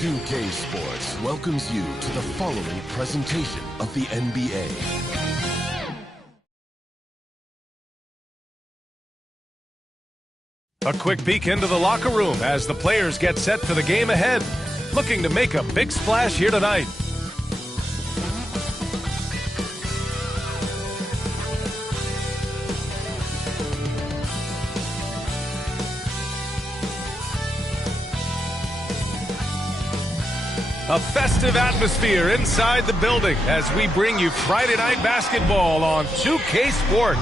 2K Sports welcomes you to the following presentation of the NBA. A quick peek into the locker room as the players get set for the game ahead. Looking to make a big splash here tonight. A festive atmosphere inside the building as we bring you Friday Night Basketball on 2K Sports.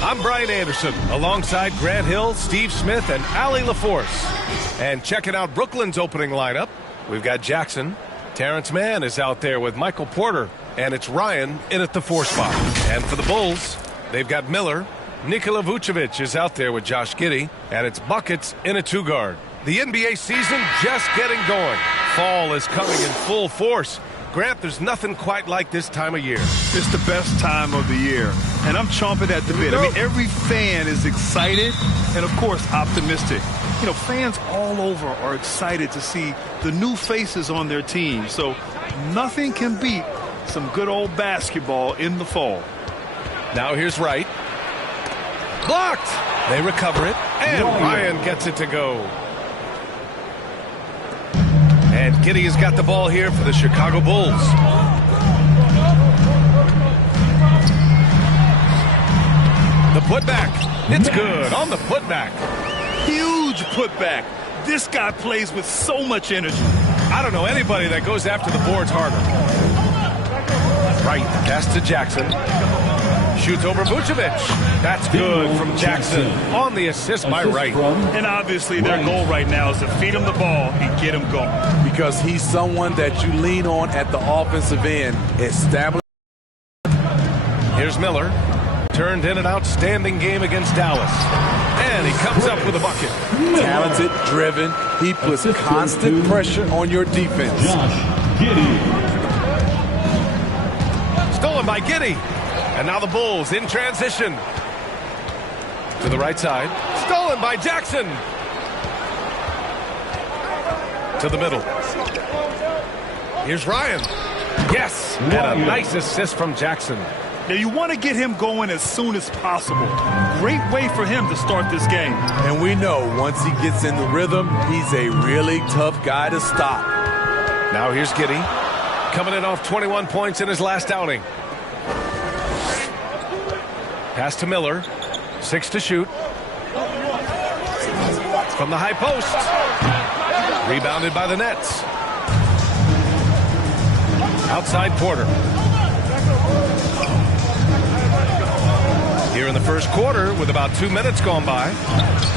I'm Brian Anderson, alongside Grant Hill, Steve Smith, and Allie LaForce. And checking out Brooklyn's opening lineup, we've got Jackson. Terrence Mann is out there with Michael Porter, and it's Ryan in at the 4 spot. And for the Bulls, they've got Miller. Nikola Vucevic is out there with Josh Giddey, and it's Buckets in a 2 guard. The NBA season just getting going. Fall is coming in full force. Grant, there's nothing quite like this time of year. It's the best time of the year, and I'm chomping at the bit. I mean, every fan is excited and, of course, optimistic. You know, fans all over are excited to see the new faces on their team. So nothing can beat some good old basketball in the fall. Now here's Wright. Blocked! They recover it, and Ryan gets it to go. And Giddey has got the ball here for the Chicago Bulls. The putback. It's good on the putback. Huge putback. This guy plays with so much energy. I don't know anybody that goes after the boards harder. Right, pass to Jackson. Shoots over Vucevic. That's good from Jackson on the assist by Wright. And obviously their goal right now is to feed him the ball and get him going. Because he's someone that you lean on at the offensive end. Establish. Here's Miller. Turned in an outstanding game against Dallas. And he comes up with a bucket. Talented, driven. He puts constant pressure on your defense. Stolen by Giddey. And now the Bulls in transition. To the right side. Stolen by Jackson. To the middle. Here's Ryan. Yes. And a nice assist from Jackson. Now you want to get him going as soon as possible. Great way for him to start this game. And we know once he gets in the rhythm, he's a really tough guy to stop. Now here's Giddey. Coming in off 21 points in his last outing. Pass to Miller. 6 to shoot. From the high post. Rebounded by the Nets. Outside Porter. Here in the first quarter with about 2 minutes gone by.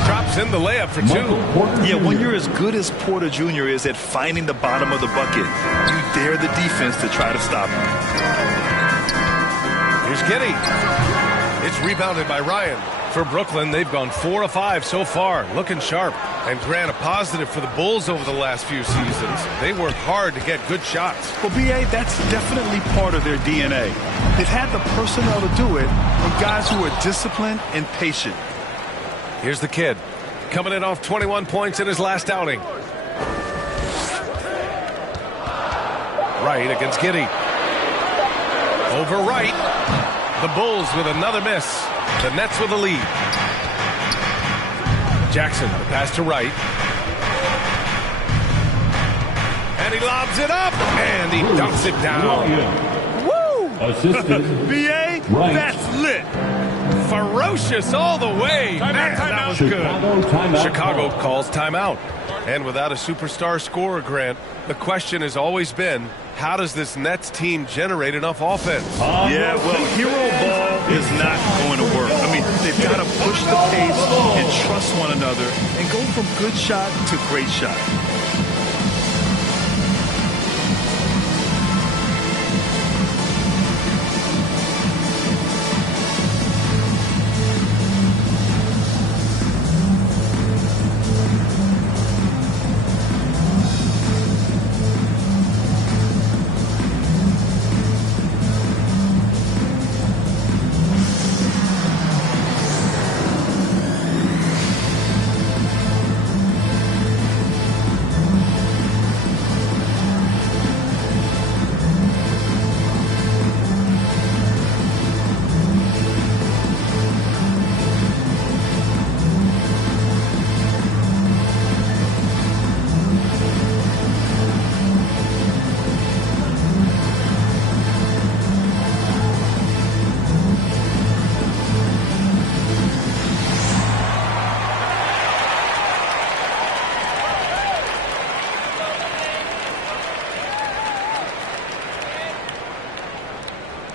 Drops in the layup for 2. Yeah, when you're as good as Porter Jr. is at finding the bottom of the bucket, you dare the defense to try to stop him. Here's Giddey. It's rebounded by Ryan. For Brooklyn, they've gone 4 of 5 so far, looking sharp. And Grant, a positive for the Bulls over the last few seasons. They work hard to get good shots. Well, B.A., that's definitely part of their DNA. They've had the personnel to do it, and guys who are disciplined and patient. Here's the kid, coming in off 21 points in his last outing. Wright against Giddey. Over Wright. The Bulls with another miss. The Nets with a lead. Jackson, the pass to Wright. And he lobs it up. And he dumps it down. Woo! B.A., that's lit. Ferocious all the way. Man, that was good. Chicago calls timeout. And without a superstar scorer, Grant, the question has always been, how does this Nets team generate enough offense? Yeah, well, hero ball is not going to work. I mean, they've got to push the pace and trust one another and go from good shot to great shot.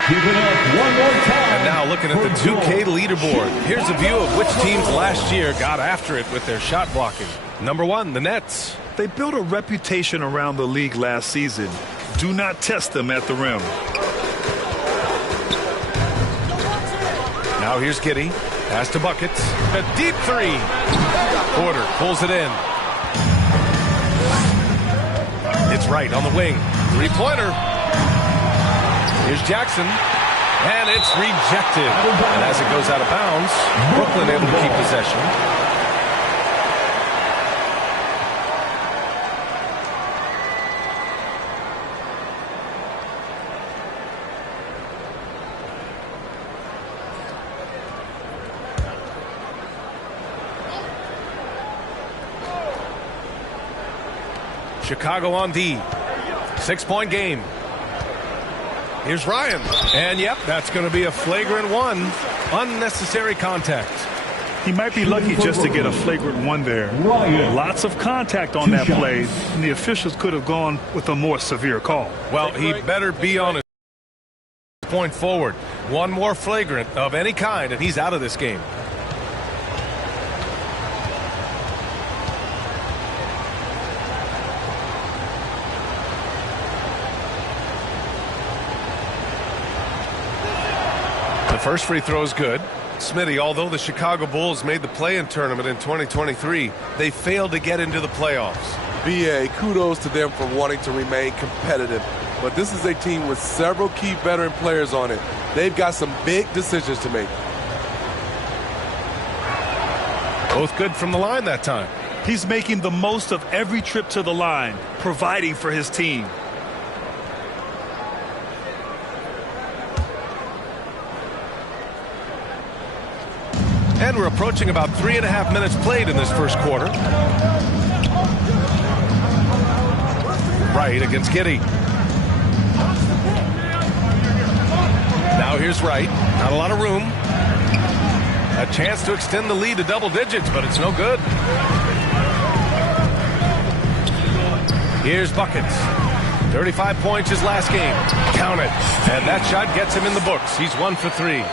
Give it up one more time. And now looking at the 2K leaderboard. Here's a view of which teams last year got after it with their shot blocking. Number 1, the Nets. They built a reputation around the league last season. Do not test them at the rim. Now here's Giddey. Pass to Buckets. A deep three. Porter pulls it in. It's Wright on the wing. Three-pointer. Here's Jackson. And it's rejected. And as it goes out of bounds, Brooklyn able to keep possession. Chicago on D. 6-point game. Here's Ryan. And yep, that's going to be a flagrant one. Unnecessary contact. He might be lucky just to get a flagrant one there. Lots of contact on that play, and the officials could have gone with a more severe call. Well, he better be on his point forward. One more flagrant of any kind, and he's out of this game. The first free throw is good. Smitty, although the Chicago Bulls made the play-in tournament in 2023, they failed to get into the playoffs. BA, kudos to them for wanting to remain competitive. But this is a team with several key veteran players on it. They've got some big decisions to make. Both good from the line that time. He's making the most of every trip to the line, providing for his team. And we're approaching about 3.5 minutes played in this first quarter. Wright against Giddey. Now here's Wright. Not a lot of room. A chance to extend the lead to double digits, but it's no good. Here's Buckets. 35 points his last game. Count it. And that shot gets him in the books. He's 1 for 3.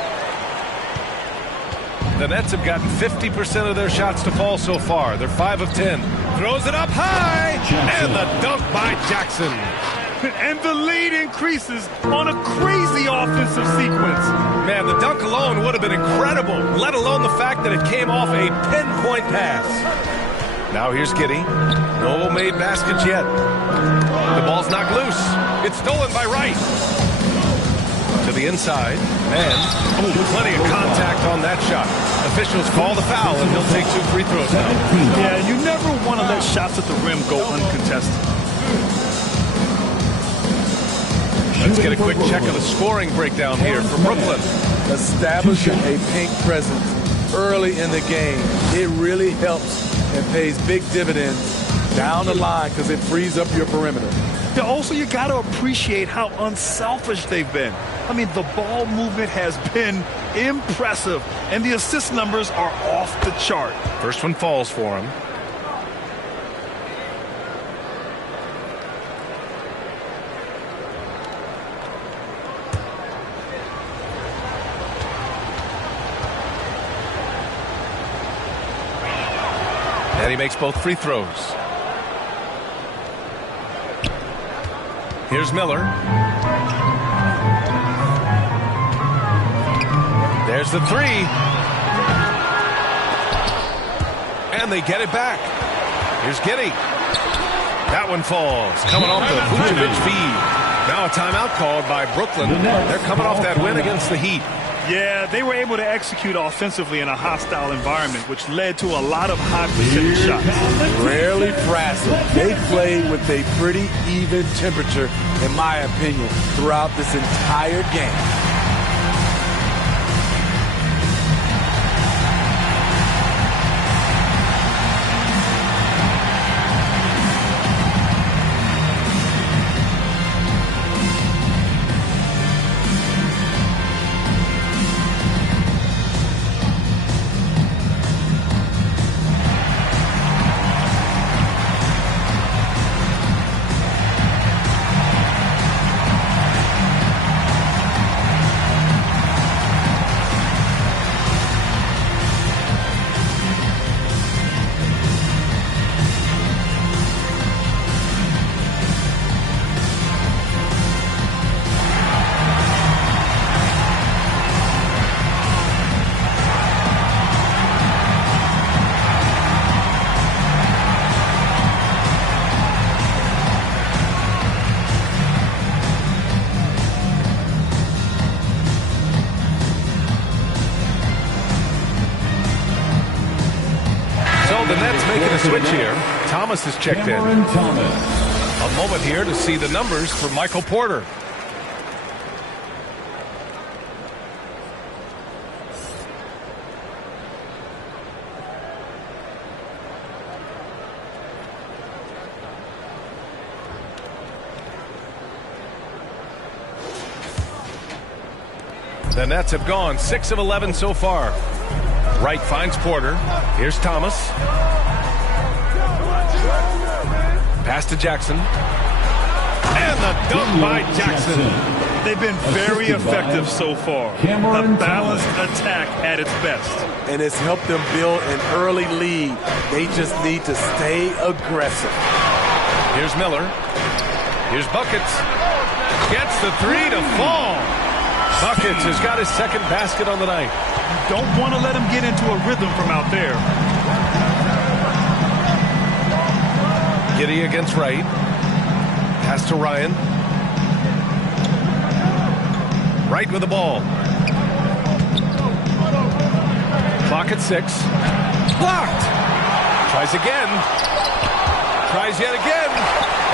The Nets have gotten 50% of their shots to fall so far. They're 5 of 10. Throws it up high. And the dunk by Jackson. And the lead increases on a crazy offensive sequence. Man, the dunk alone would have been incredible, let alone the fact that it came off a pinpoint pass. Now here's Giddey. No made baskets yet. The ball's knocked loose. It's stolen by Wright. To the inside, and plenty of contact on that shot. Officials call the foul, and he'll take 2 free throws now. Yeah, you never want to let shots at the rim go uncontested. Let's get a quick check of the scoring breakdown here for Brooklyn. Establishing a pink presence early in the game, it really helps and pays big dividends down the line because it frees up your perimeter. Yeah, also, you got to appreciate how unselfish they've been. I mean, the ball movement has been impressive, and the assist numbers are off the chart. First one falls for him. And he makes both free throws. Here's Miller. There's the three. And they get it back. Here's Giddey. That one falls. Coming off the Vucevic feed. Now a timeout called by Brooklyn. They're coming off that win against the Heat. Yeah, they were able to execute offensively in a hostile environment, which led to a lot of high percentage shots. Rarely frazzled. They played with a pretty even temperature, in my opinion, throughout this entire game. switch here. Thomas is checked in. A moment here to see the numbers for Michael Porter. The Nets have gone 6 of 11 so far. Wright finds Porter. Here's Thomas. Pass to Jackson. And the dunk by Jackson. They've been very effective so far. A balanced attack at its best. And it's helped them build an early lead. They just need to stay aggressive. Here's Miller. Here's Buckets. Gets the three to fall. Buckets has got his second basket on the night. You don't want to let him get into a rhythm from out there. Giddey against Wright. Pass to Ryan. Wright with the ball. Clock at 6. Blocked. Tries again. Tries yet again.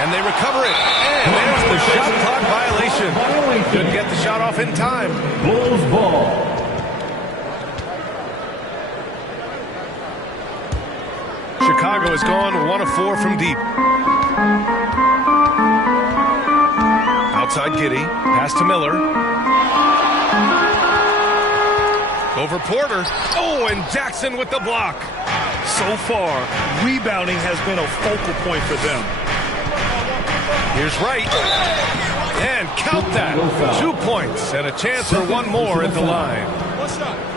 And they recover it. And there's the shot clock violation. Couldn't get the shot off in time. Bulls ball. Chicago has gone 1 of 4 from deep. Outside Giddey. Pass to Miller. Over Porter. Oh, and Jackson with the block. So far, rebounding has been a focal point for them. Here's Wright. And count that. 2 points and a chance for one more at the line.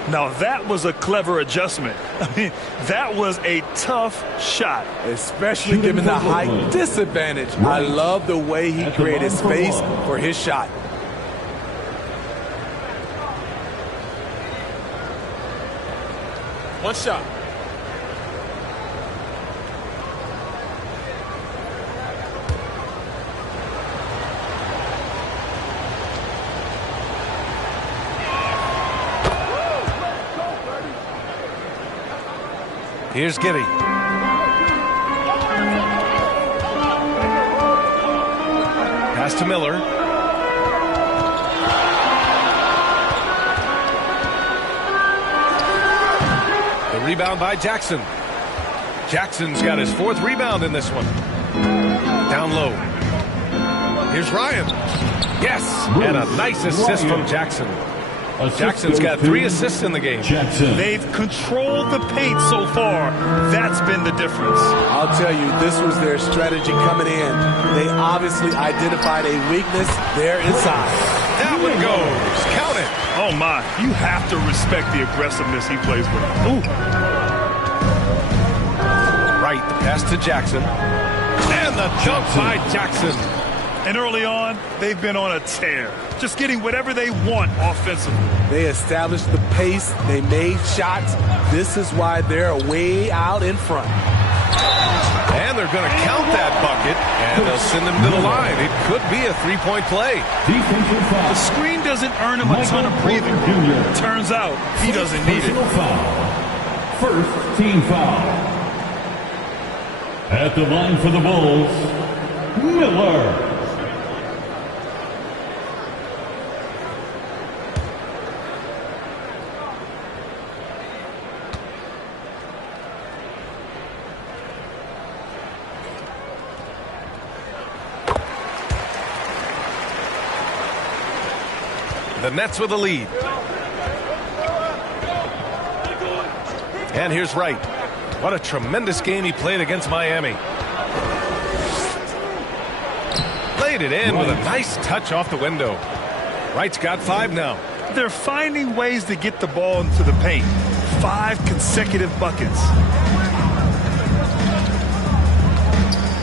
Now that was a clever adjustment. I mean, that was a tough shot. Especially given the height disadvantage. I love the way he created space for his shot. One shot. Here's Giddey. Pass to Miller. The rebound by Jackson. Jackson's got his 4th rebound in this one. Down low. Here's Ryan. Yes, and a nice assist from Jackson. Jackson's got 3 assists in the game. They've controlled the paint so far. That's been the difference. I'll tell you, this was their strategy coming in. They obviously identified a weakness there inside. That one goes. Count it. Oh, my. You have to respect the aggressiveness he plays with. Ooh. Right, the pass to Jackson. And the dunk by Jackson. And early on, they've been on a tear. Just getting whatever they want offensively. They established the pace. They made shots. This is why they're way out in front. And they're going to count that bucket, and they'll send them to the line. It could be a 3-point play. The screen doesn't earn him a ton of breathing. Turns out he doesn't need it. First team foul. At the line for the Bulls, Miller. The Nets with the lead. And here's Wright. What a tremendous game he played against Miami. Laid it in with a nice touch off the window. Wright's got 5 now. They're finding ways to get the ball into the paint. 5 consecutive buckets.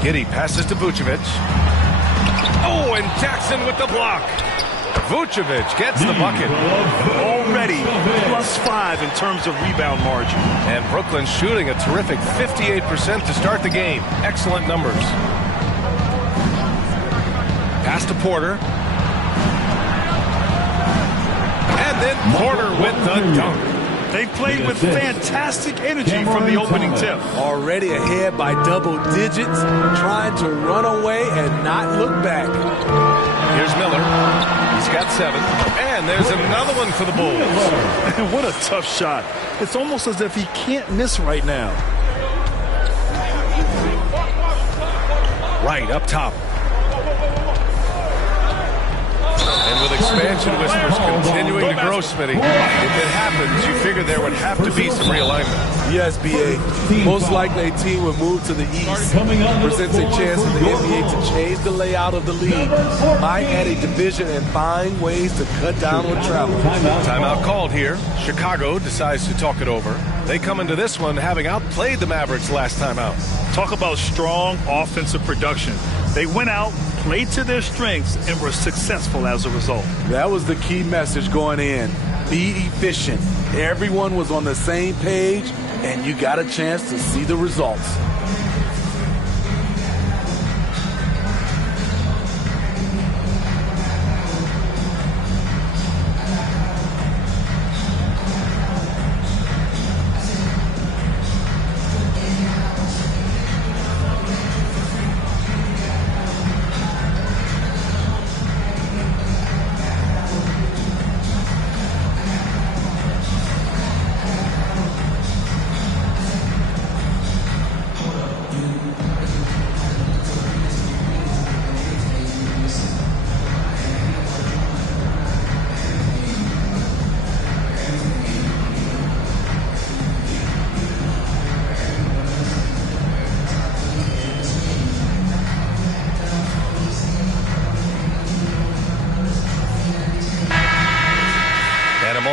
Giddey passes to Vucevic. Oh, and Jackson with the block. Vucevic gets the bucket. Already +5 in terms of rebound margin. And Brooklyn shooting a terrific 58% to start the game. Excellent numbers. Pass to Porter. And then Porter with the dunk. They played with fantastic energy from the opening tip. Already ahead by double digits, trying to run away and not look back. Here's Miller. He's got 7. And there's another one for the Bulls. What a tough shot. It's almost as if he can't miss right now. Right up top. And with expansion whispers continuing to grow, Smitty, if it happens, you figure there would have to be some realignment. Yes, B.A. Most likely a team would move to the east. Presents a chance for the NBA to change the layout of the league. Might add a division and find ways to cut down on travel. Timeout called here. Chicago decides to talk it over. They come into this one having outplayed the Mavericks last time out. Talk about strong offensive production. They went out, played to their strengths, and were successful as a result. That was the key message going in. Be efficient. Everyone was on the same page, and you got a chance to see the results.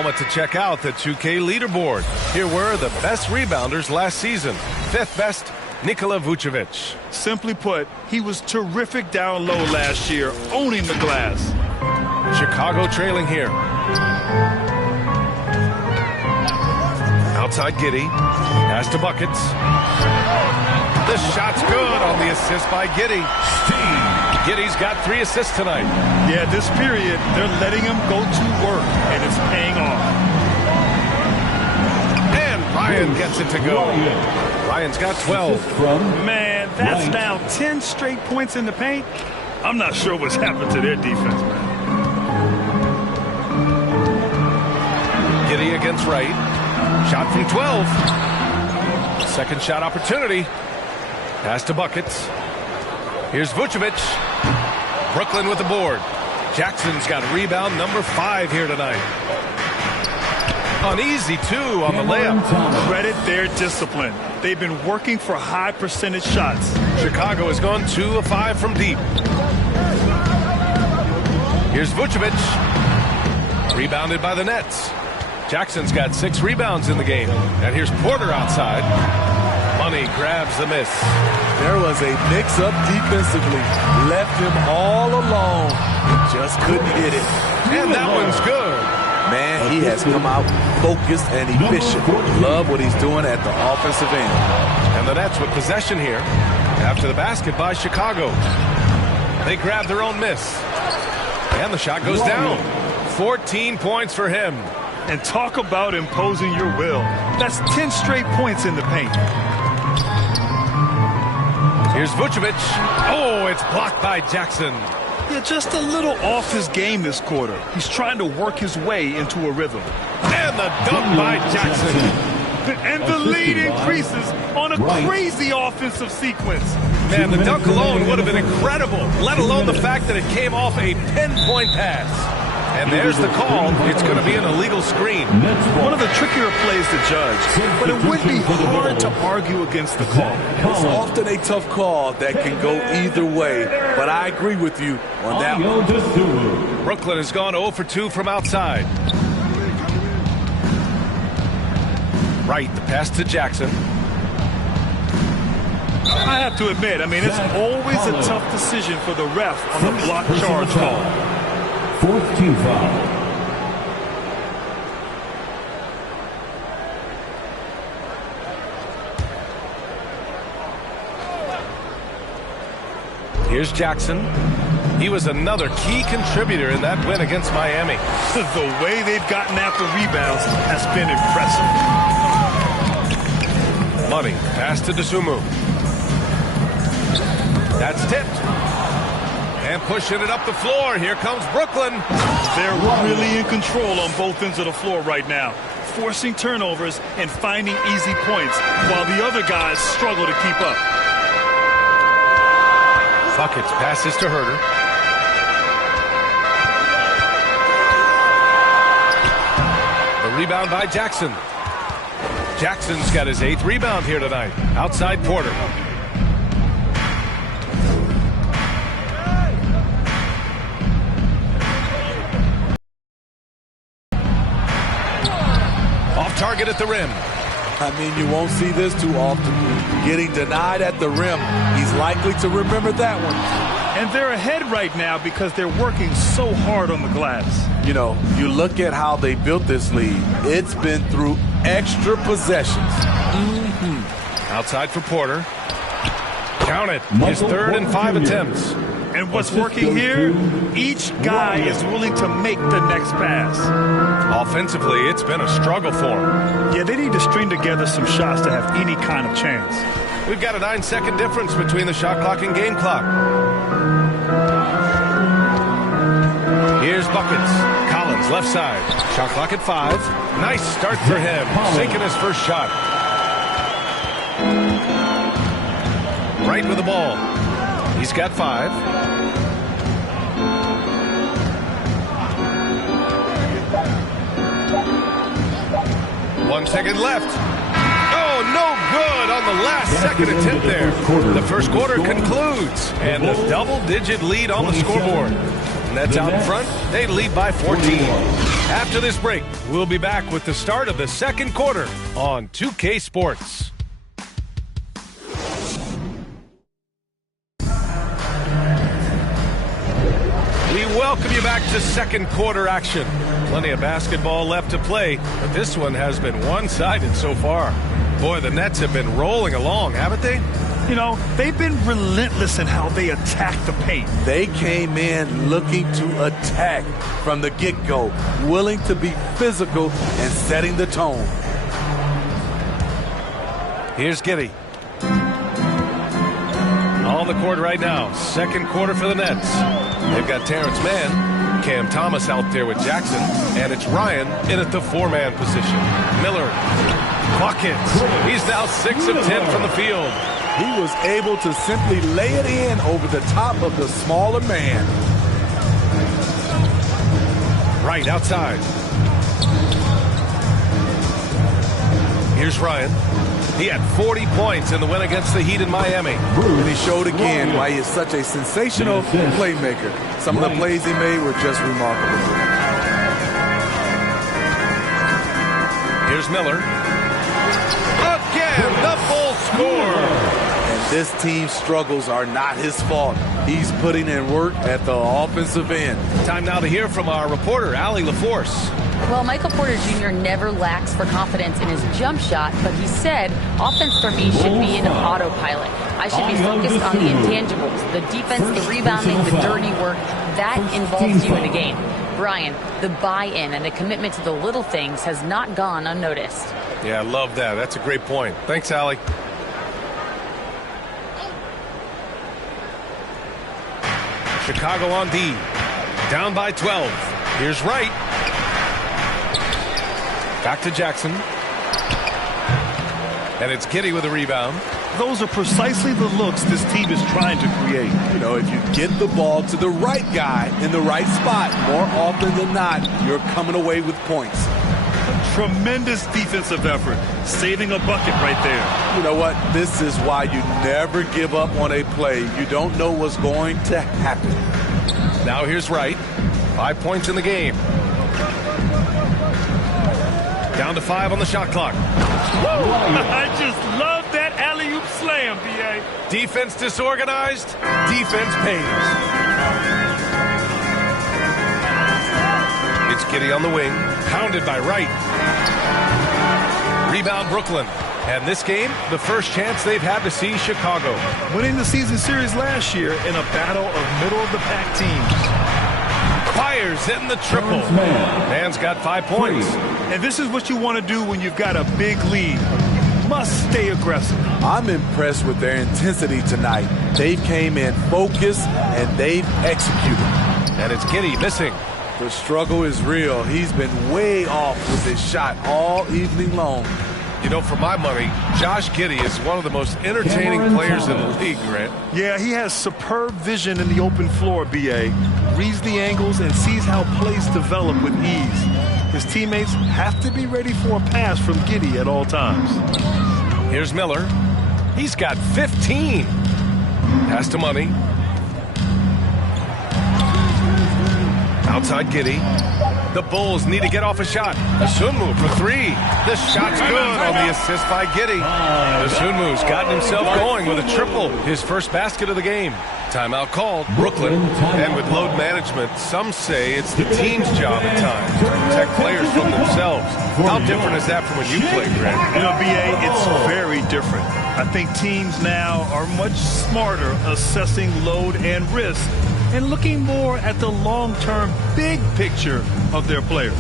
To check out the 2K leaderboard. Here were the best rebounders last season. 5th best, Nikola Vucevic. Simply put, he was terrific down low last year, owning the glass. Chicago trailing here. Outside Giddey. Pass to buckets. The shot's good on the assist by Giddey. Giddey's got 3 assists tonight. Yeah, this period, they're letting him go to work, and it's paying off. And Ryan gets it to go. Ryan's got 12. Man, that's now 10 straight points in the paint. I'm not sure what's happened to their defense, man. Giddey against Wright. Shot from 12. Second shot opportunity. Pass to buckets. Here's Vucevic. Brooklyn with the board. Jackson's got rebound number 5 here tonight. Uneasy, too, on the layup. Credit their discipline. They've been working for high percentage shots. Chicago has gone 2 of 5 from deep. Here's Vucevic. Rebounded by the Nets. Jackson's got 6 rebounds in the game. And here's Porter outside. Money grabs the miss. There was a mix-up defensively. Left him all alone. He just couldn't hit it. And that one's good. Man, he has come out focused and efficient. Love what he's doing at the offensive end. And the Nets with possession here after the basket by Chicago. They grab their own miss. And the shot goes down. 14 points for him. And talk about imposing your will. That's 10 straight points in the paint. Here's Vucevic. Oh, it's blocked by Jackson. Yeah, just a little off his game this quarter. He's trying to work his way into a rhythm. And the dunk by Jackson. And the lead increases on a crazy offensive sequence. Man, the dunk alone would have been incredible, let alone the fact that it came off a pinpoint pass. And there's the call. It's going to be an illegal screen. One of the trickier plays to judge, but it would be hard to argue against the call. It's often a tough call that can go either way, but I agree with you on that one. Brooklyn has gone 0 for 2 from outside. Right, the pass to Jackson. I have to admit, it's always a tough decision for the ref on the block charge call. 4th team foul. Here's Jackson. He was another key contributor in that win against Miami. The way they've gotten after rebounds has been impressive. Money, pass to Dosunmu. That's tipped. And pushing it up the floor. Here comes Brooklyn. They're really in control on both ends of the floor right now, forcing turnovers and finding easy points while the other guys struggle to keep up. Buckets passes to Herter. The rebound by Jackson. Jackson's got his 8th rebound here tonight. Outside Porter. Off target at the rim. I mean, you won't see this too often. Getting denied at the rim. He's likely to remember that one. And they're ahead right now because they're working so hard on the glass. You know, you look at how they built this lead. It's been through extra possessions. Outside for Porter. Count it. His 3rd and 5 attempts. And what's working here? Each guy is willing to make the next pass. Offensively, it's been a struggle for him. Yeah, they need to string together some shots to have any kind of chance. We've got a 9-second difference between the shot clock and game clock. Here's Buckets. Collins, left side. Shot clock at 5. Nice start for him. Sinking his first shot. Right with the ball. He's got 5. 1 second left. Oh, no good on the last second attempt there. The first quarter concludes, and a double-digit lead on the scoreboard. Nets out in front. They lead by 14. After this break, we'll be back with the start of the second quarter on 2K Sports. We welcome you back to second quarter action. Plenty of basketball left to play, but this one has been one-sided so far. Boy, the Nets have been rolling along, haven't they? You know, they've been relentless in how they attack the paint. They came in looking to attack from the get-go, willing to be physical and setting the tone. Here's Giddey. On the court right now. Second quarter for the Nets. They've got Terrence Mann, Cam Thomas out there with Jackson, and it's Ryan in at the 4-man position. Miller, buckets. He's now 6 of 10 from the field. He was able to simply lay it in over the top of the smaller man. Right outside. Here's Ryan. He had 40 points in the win against the Heat in Miami. And he showed again why he is such a sensational playmaker. Some of the plays he made were just remarkable. Here's Miller. Again, the full score. And this team's struggles are not his fault. He's putting in work at the offensive end. Time now to hear from our reporter, Allie LaForce. Well, Michael Porter Jr. never lacks for confidence in his jump shot, but he said offense for me should be in autopilot. I should be focused on the intangibles, the defense, the rebounding, the dirty work. That involves you in a game. Brian, the buy-in and the commitment to the little things has not gone unnoticed. Yeah, I love that. That's a great point. Thanks, Allie. Chicago on D. Down by 12. Here's Wright. Back to Jackson. And it's Giddey with a rebound. Those are precisely the looks this team is trying to create. You know, if you get the ball to the right guy in the right spot, more often than not, you're coming away with points. Tremendous defensive effort, saving a bucket right there. You know what? This is why you never give up on a play. You don't know what's going to happen. Now here's Wright. 5 points in the game. Down to 5 on the shot clock. Woo! I just love that alley-oop slam, B.A. Defense disorganized. Defense pays. It's Giddey on the wing. Pounded by Wright. Rebound Brooklyn. And this game, the first chance they've had to see Chicago. Winning the season series last year in a battle of middle-of-the-pack teams. Fires in the triple. Man's got 5 points. And this is what you want to do when you've got a big lead. You must stay aggressive. I'm impressed with their intensity tonight. They came in focused and they've executed. And it's Giddey missing. The struggle is real. He's been way off with his shot all evening long. You know, for my money, Josh Giddey is one of the most entertaining players in the league, Grant. Yeah, he has superb vision in the open floor, B.A. Reads the angles and sees how plays develop with ease. His teammates have to be ready for a pass from Giddey at all times. Here's Miller. He's got 15. Pass to Money. Outside Giddey. The Bulls need to get off a shot. Sunmu for 3. The shot's good on the assist by Giddey. Sunmu's gotten himself going with a triple. His first basket of the game. Timeout called. Brooklyn. And with load management, some say it's the team's job at times to protect players from themselves. How different is that from when you played, Grant? You know, B.A., it's very different. I think teams now are much smarter assessing load and risk and looking more at the long-term big picture of their players.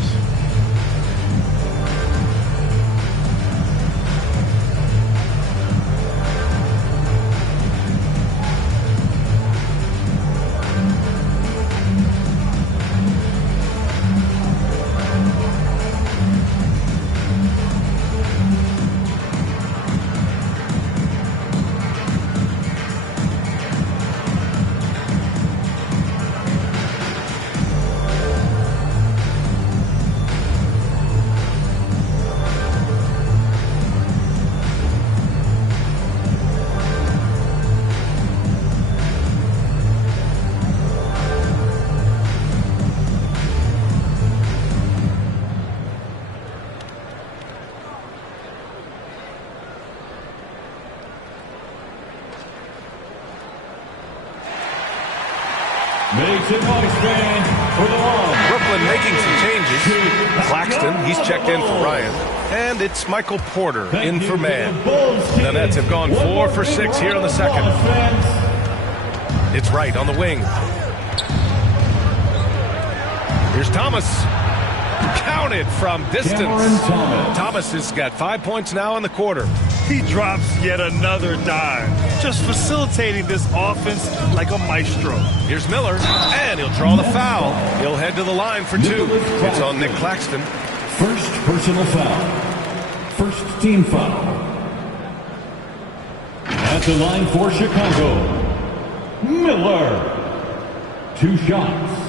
Brooklyn making some changes. Claxton, he's checked in for Ryan. And it's Michael Porter in for Man. The Nets have gone 4 for 6 here in the second. It's Wright on the wing. Here's Thomas. Counted from distance. Thomas has got 5 points now in the quarter. He drops yet another dime, just facilitating this offense like a maestro. Here's Miller, and he'll draw the foul. He'll head to the line for 2. It's on Nick Claxton. First personal foul. First team foul. At the line for Chicago, Miller. 2 shots.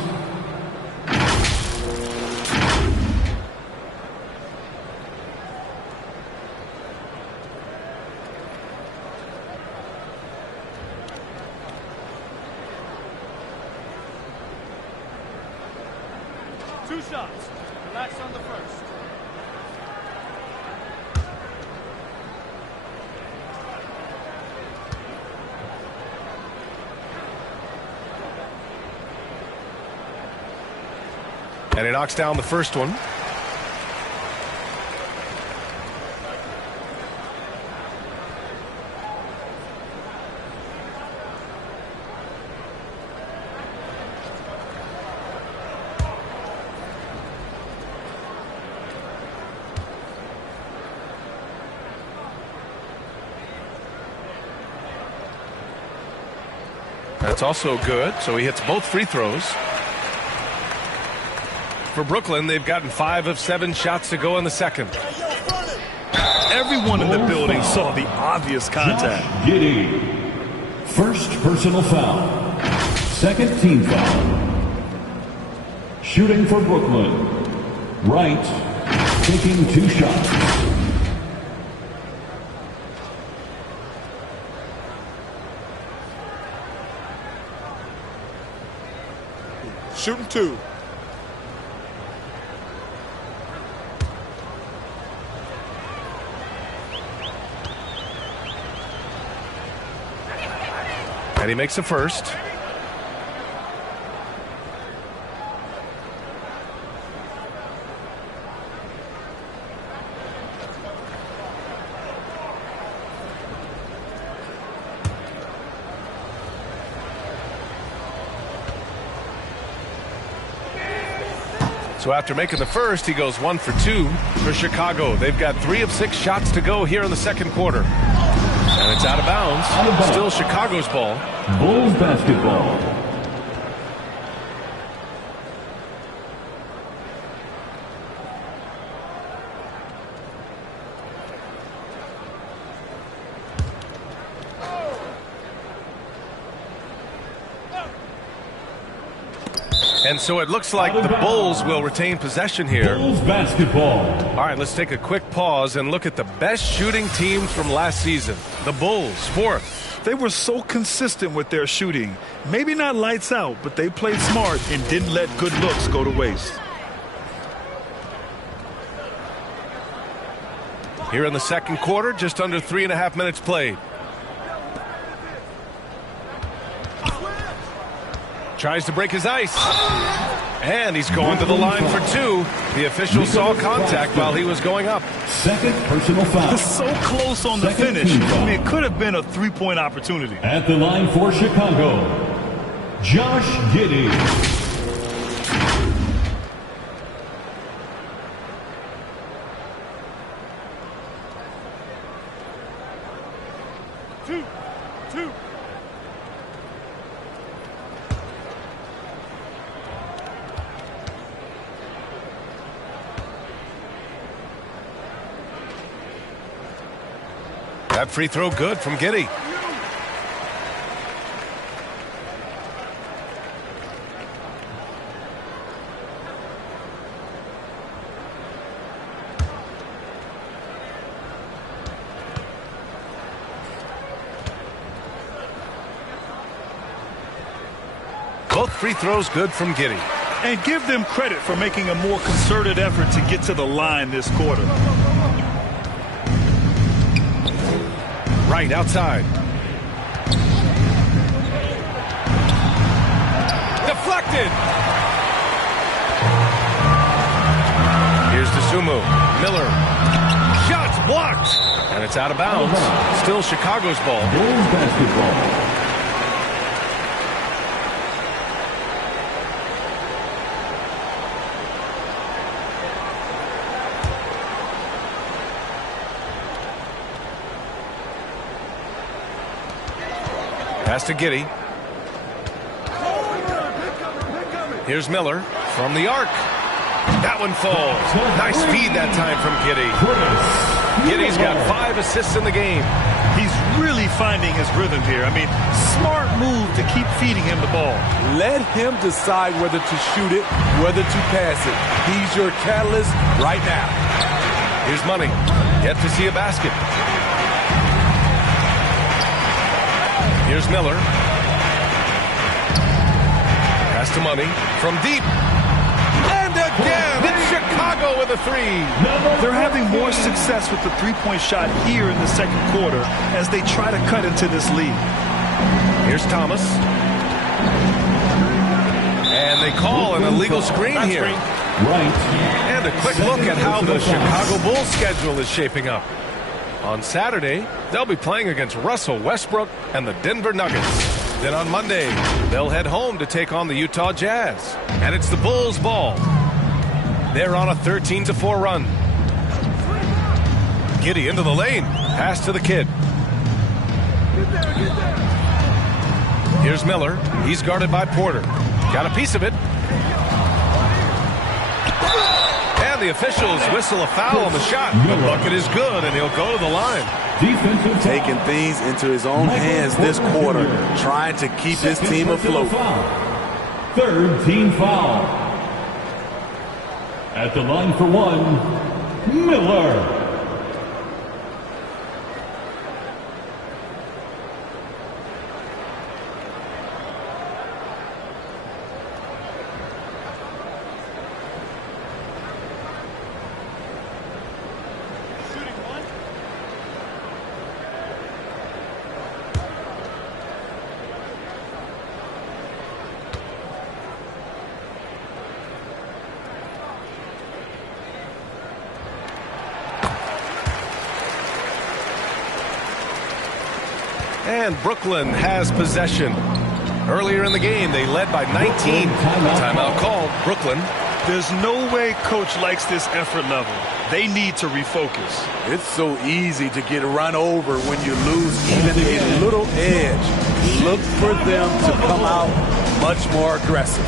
Relax on the first. And he knocks down the first one. That's also good, so he hits both free throws. For Brooklyn, they've gotten 5 of 7 shots to go in the second. Everyone in the building saw the obvious contact. Giddey. First personal foul. Second team foul. Shooting for Brooklyn. Wright taking 2 shots. Shooting 2. And he makes the first. So after making the first, he goes 1 for 2 for Chicago. They've got 3 of 6 shots to go here in the second quarter. And it's out of bounds. Still Chicago's ball. Bulls basketball. And so it looks like the Bulls will retain possession here. Bulls basketball. All right, let's take a quick pause and look at the best shooting teams from last season. The Bulls, 4th. They were so consistent with their shooting. Maybe not lights out, but they played smart and didn't let good looks go to waste. Here in the second quarter, just under 3.5 minutes played. Tries to break his ice. And he's going to the line for 2. The official saw contact while he was going up. Second personal foul. So close on the finish. I mean, it could have been a 3-point opportunity. At the line for Chicago, Josh Giddey. That free throw good from Giddey. Both free throws good from Giddey. And give them credit for making a more concerted effort to get to the line this quarter. Right outside. Deflected. Here's DeSumo. Miller. Shots blocked. And it's out of bounds. Still Chicago's ball. Bulls basketball. Pass to Giddey. Here's Miller from the arc. That one falls. Nice feed that time from Giddey. Giddey's got 5 assists in the game. He's really finding his rhythm here. I mean, smart move to keep feeding him the ball. Let him decide whether to shoot it, whether to pass it. He's your catalyst right now. Here's Money. Yet to see a basket. Here's Miller. Pass to Money from deep. And again, it's Chicago with a 3. They're having more success with the three-point shot here in the second quarter as they try to cut into this lead. Here's Thomas. And they call an illegal screen here. Right. And a quick look at how the Chicago Bulls schedule is shaping up. On Saturday, they'll be playing against Russell Westbrook and the Denver Nuggets. Then on Monday, they'll head home to take on the Utah Jazz. And it's the Bulls' ball. They're on a 13-4 run. Giddey into the lane. Pass to the kid. Here's Miller. He's guarded by Porter. Got a piece of it. And the officials whistle a foul on the shot. The bucket is good, and he'll go to the line. Taking things into his own hands this quarter, trying to keep his team afloat. Third team foul. At the line for 1, Miller. And Brooklyn has possession. Earlier in the game, they led by 19. Timeout called. Brooklyn There's no way coach likes this effort level. They need to refocus. It's so easy to get run over when you lose even a little edge. Look for them to come out much more aggressive.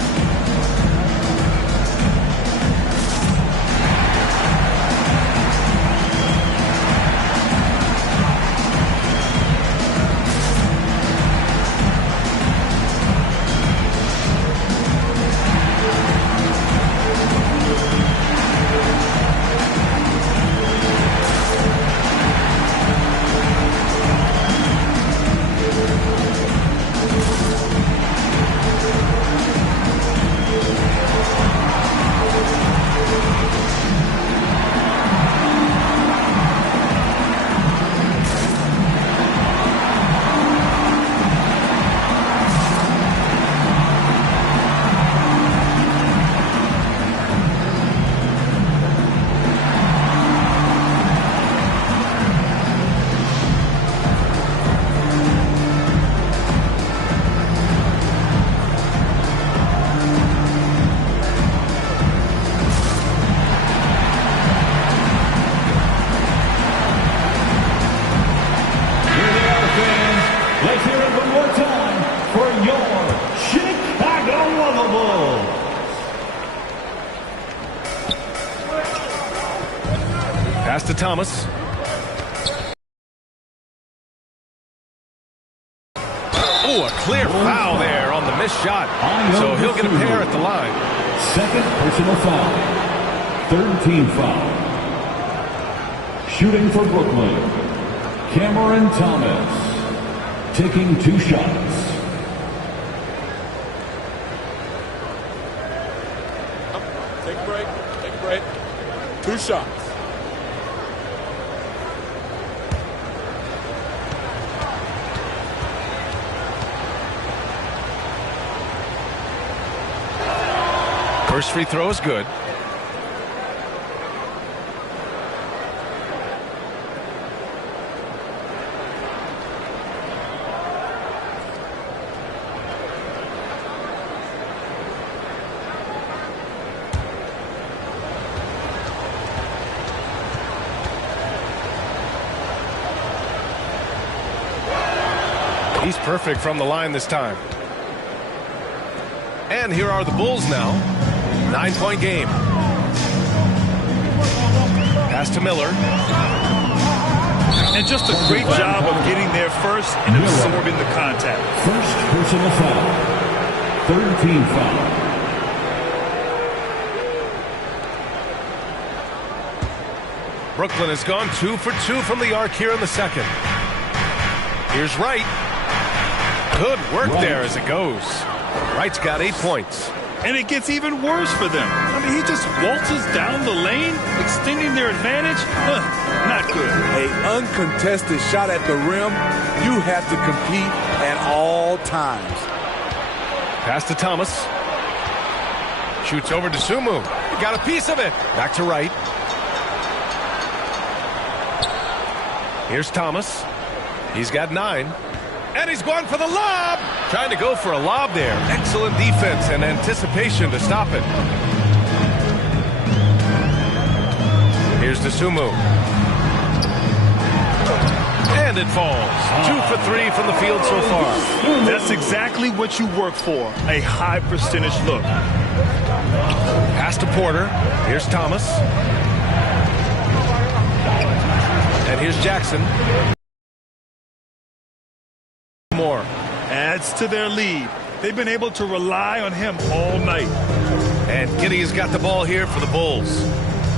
Pass to Thomas. Oh, a clear foul there on the missed shot. So he'll get a pair at the line. Second personal foul. Third team foul. Shooting for Brooklyn, Cameron Thomas. Taking 2 shots. Take a break. Take a break. 2 shots. First free throw is good. He's perfect from the line this time. And here are the Bulls now. 9-point game. Pass to Miller. And just a great job of getting there first and absorbing the contact. First personal foul. Third team foul. Brooklyn has gone 2 for 2 from the arc here in the second. Here's Wright. Good work there as it goes. Wright's got 8 points. And it gets even worse for them. I mean, he just waltzes down the lane, extending their advantage. Not good. An uncontested shot at the rim, you have to compete at all times. Pass to Thomas. Shoots over to Sumu. Got a piece of it. Back to Wright. Here's Thomas. He's got 9. And he's going for the lob. Trying to go for a lob there. Excellent defense and anticipation to stop it. Here's to Sumu. And it falls. 2 for 3 from the field so far. That's exactly what you work for. A high percentage look. Pass to Porter. Here's Thomas. And here's Jackson. More. Adds to their lead. They've been able to rely on him all night. And Giddey has got the ball here for the Bulls.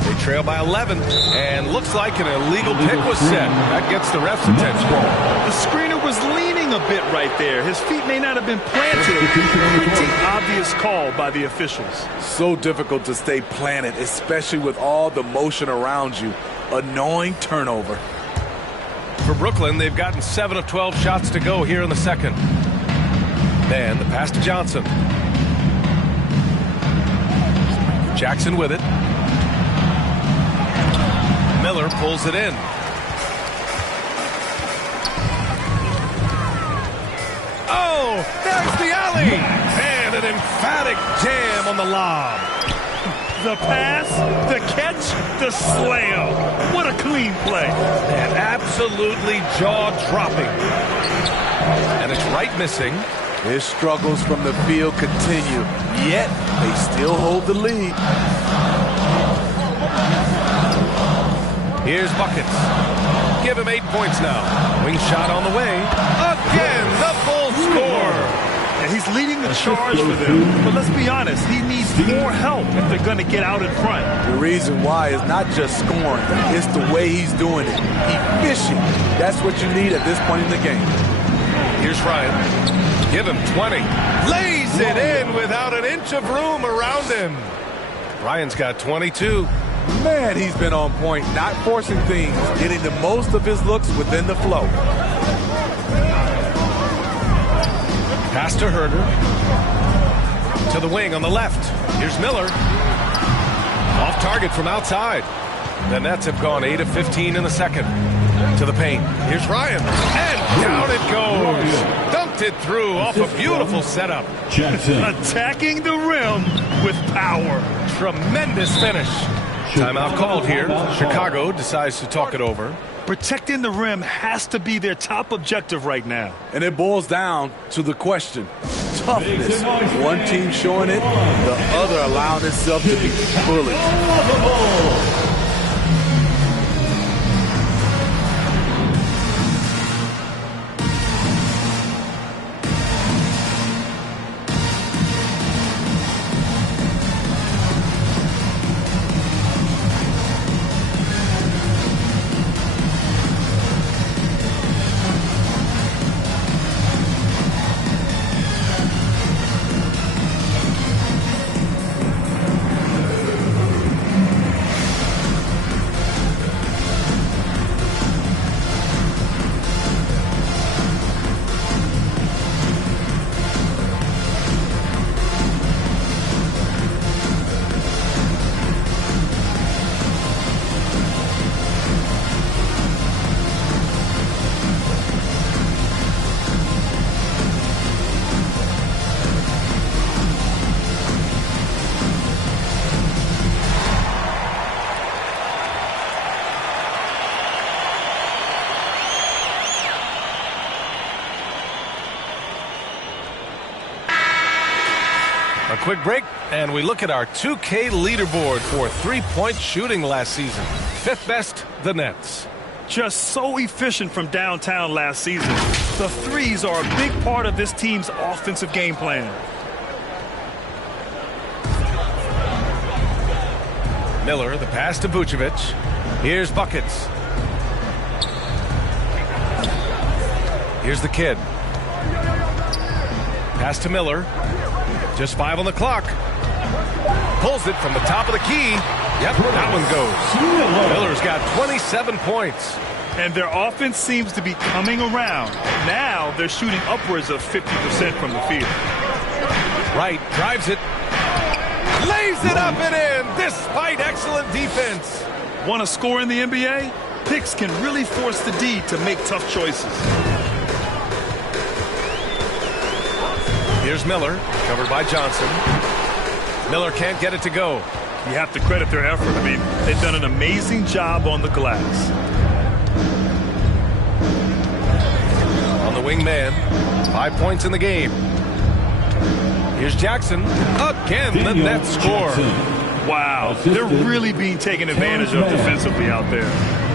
They trail by 11, and looks like an illegal pick was set. That gets the ref's attention. The screener was leaning a bit right there. His feet may not have been planted. Pretty obvious call by the officials. So difficult to stay planted, especially with all the motion around you. Annoying turnover. For Brooklyn, they've gotten 7 of 12 shots to go here in the second. Then the pass to Johnson. Jackson with it. Miller pulls it in. Oh, there's the alley! And an emphatic jam on the lob. The pass, the catch, the slam. What a clean play. And absolutely jaw-dropping. And it's right missing. His struggles from the field continue, yet they still hold the lead. Here's Buckets. Give him 8 points now. Wing shot on the way. Again, the full score. And he's leading the charge for them. But let's be honest, he needs more help if they're going to get out in front. The reason why is not just scoring, it's the way he's doing it. Efficient. That's what you need at this point in the game. Here's Ryan. Give him 20. Lays it in without an inch of room around him. Ryan's got 22. Man, he's been on point, not forcing things, getting the most of his looks within the flow. Pass to Herder. To the wing on the left. Here's Miller. Off target from outside. The Nets have gone 8 of 15 in the second. To the paint. Here's Ryan. And down it goes. Dumped it through off a beautiful setup. Jackson. Attacking the rim with power. Tremendous finish. Timeout called here. Chicago decides to talk it over. Protecting the rim has to be their top objective right now. And it boils down to the question. Toughness. One team showing it, the other allowing itself to be bullied. A quick break, and we look at our 2K leaderboard for three-point shooting last season. Fifth best, the Nets. Just so efficient from downtown last season. The threes are a big part of this team's offensive game plan. Miller, the pass to Vucevic. Here's Buckets. Here's the kid. Pass to Miller. Just 5 on the clock. Pulls it from the top of the key. Yep, that one goes. Miller's got 27 points. And their offense seems to be coming around. Now they're shooting upwards of 50% from the field. Wright drives it. Lays it up and in despite excellent defense. Want to score in the NBA? Picks can really force the D to make tough choices. Here's Miller, covered by Johnson. Miller can't get it to go. You have to credit their effort. I mean, they've done an amazing job on the glass. On the wing man, 5 points in the game. Here's Jackson. Again, the Nets score. Wow, they're really being taken advantage of defensively out there.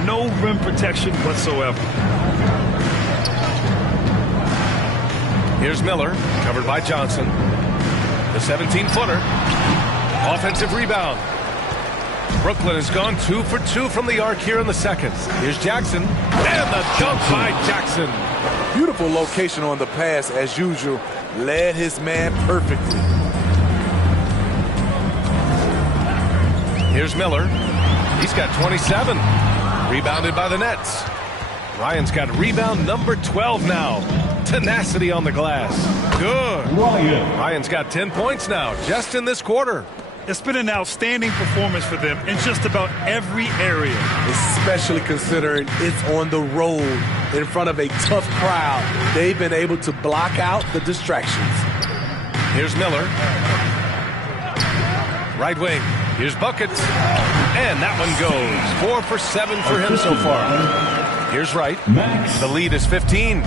No rim protection whatsoever. Here's Miller, covered by Johnson. The 17-footer. Offensive rebound. Brooklyn has gone 2 for 2 from the arc here in the second. Here's Jackson. And the dunk by Jackson. Beautiful location on the pass, as usual. Led his man perfectly. Here's Miller. He's got 27. Rebounded by the Nets. Ryan's got rebound number 12 now. Tenacity on the glass. Good. Ryan's got 10 points now, just in this quarter. It's been an outstanding performance for them in just about every area. Especially considering it's on the road in front of a tough crowd. They've been able to block out the distractions. Here's Miller. Right wing. Here's buckets. And that one goes. 4 for 7 for him so far. Here's Wright. The lead is 15.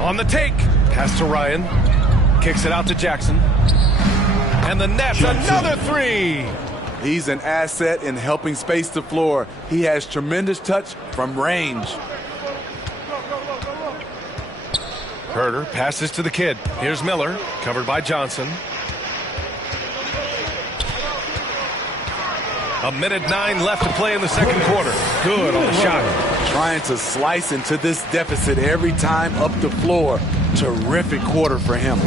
On the take. Pass to Ryan. Kicks it out to Jackson. And the net's another 3. He's an asset in helping space the floor. He has tremendous touch from range. Herder passes to the kid. Here's Miller, covered by Johnson. 1:09 left to play in the second quarter. Good on the shot. Trying to slice into this deficit every time up the floor. Terrific quarter for him.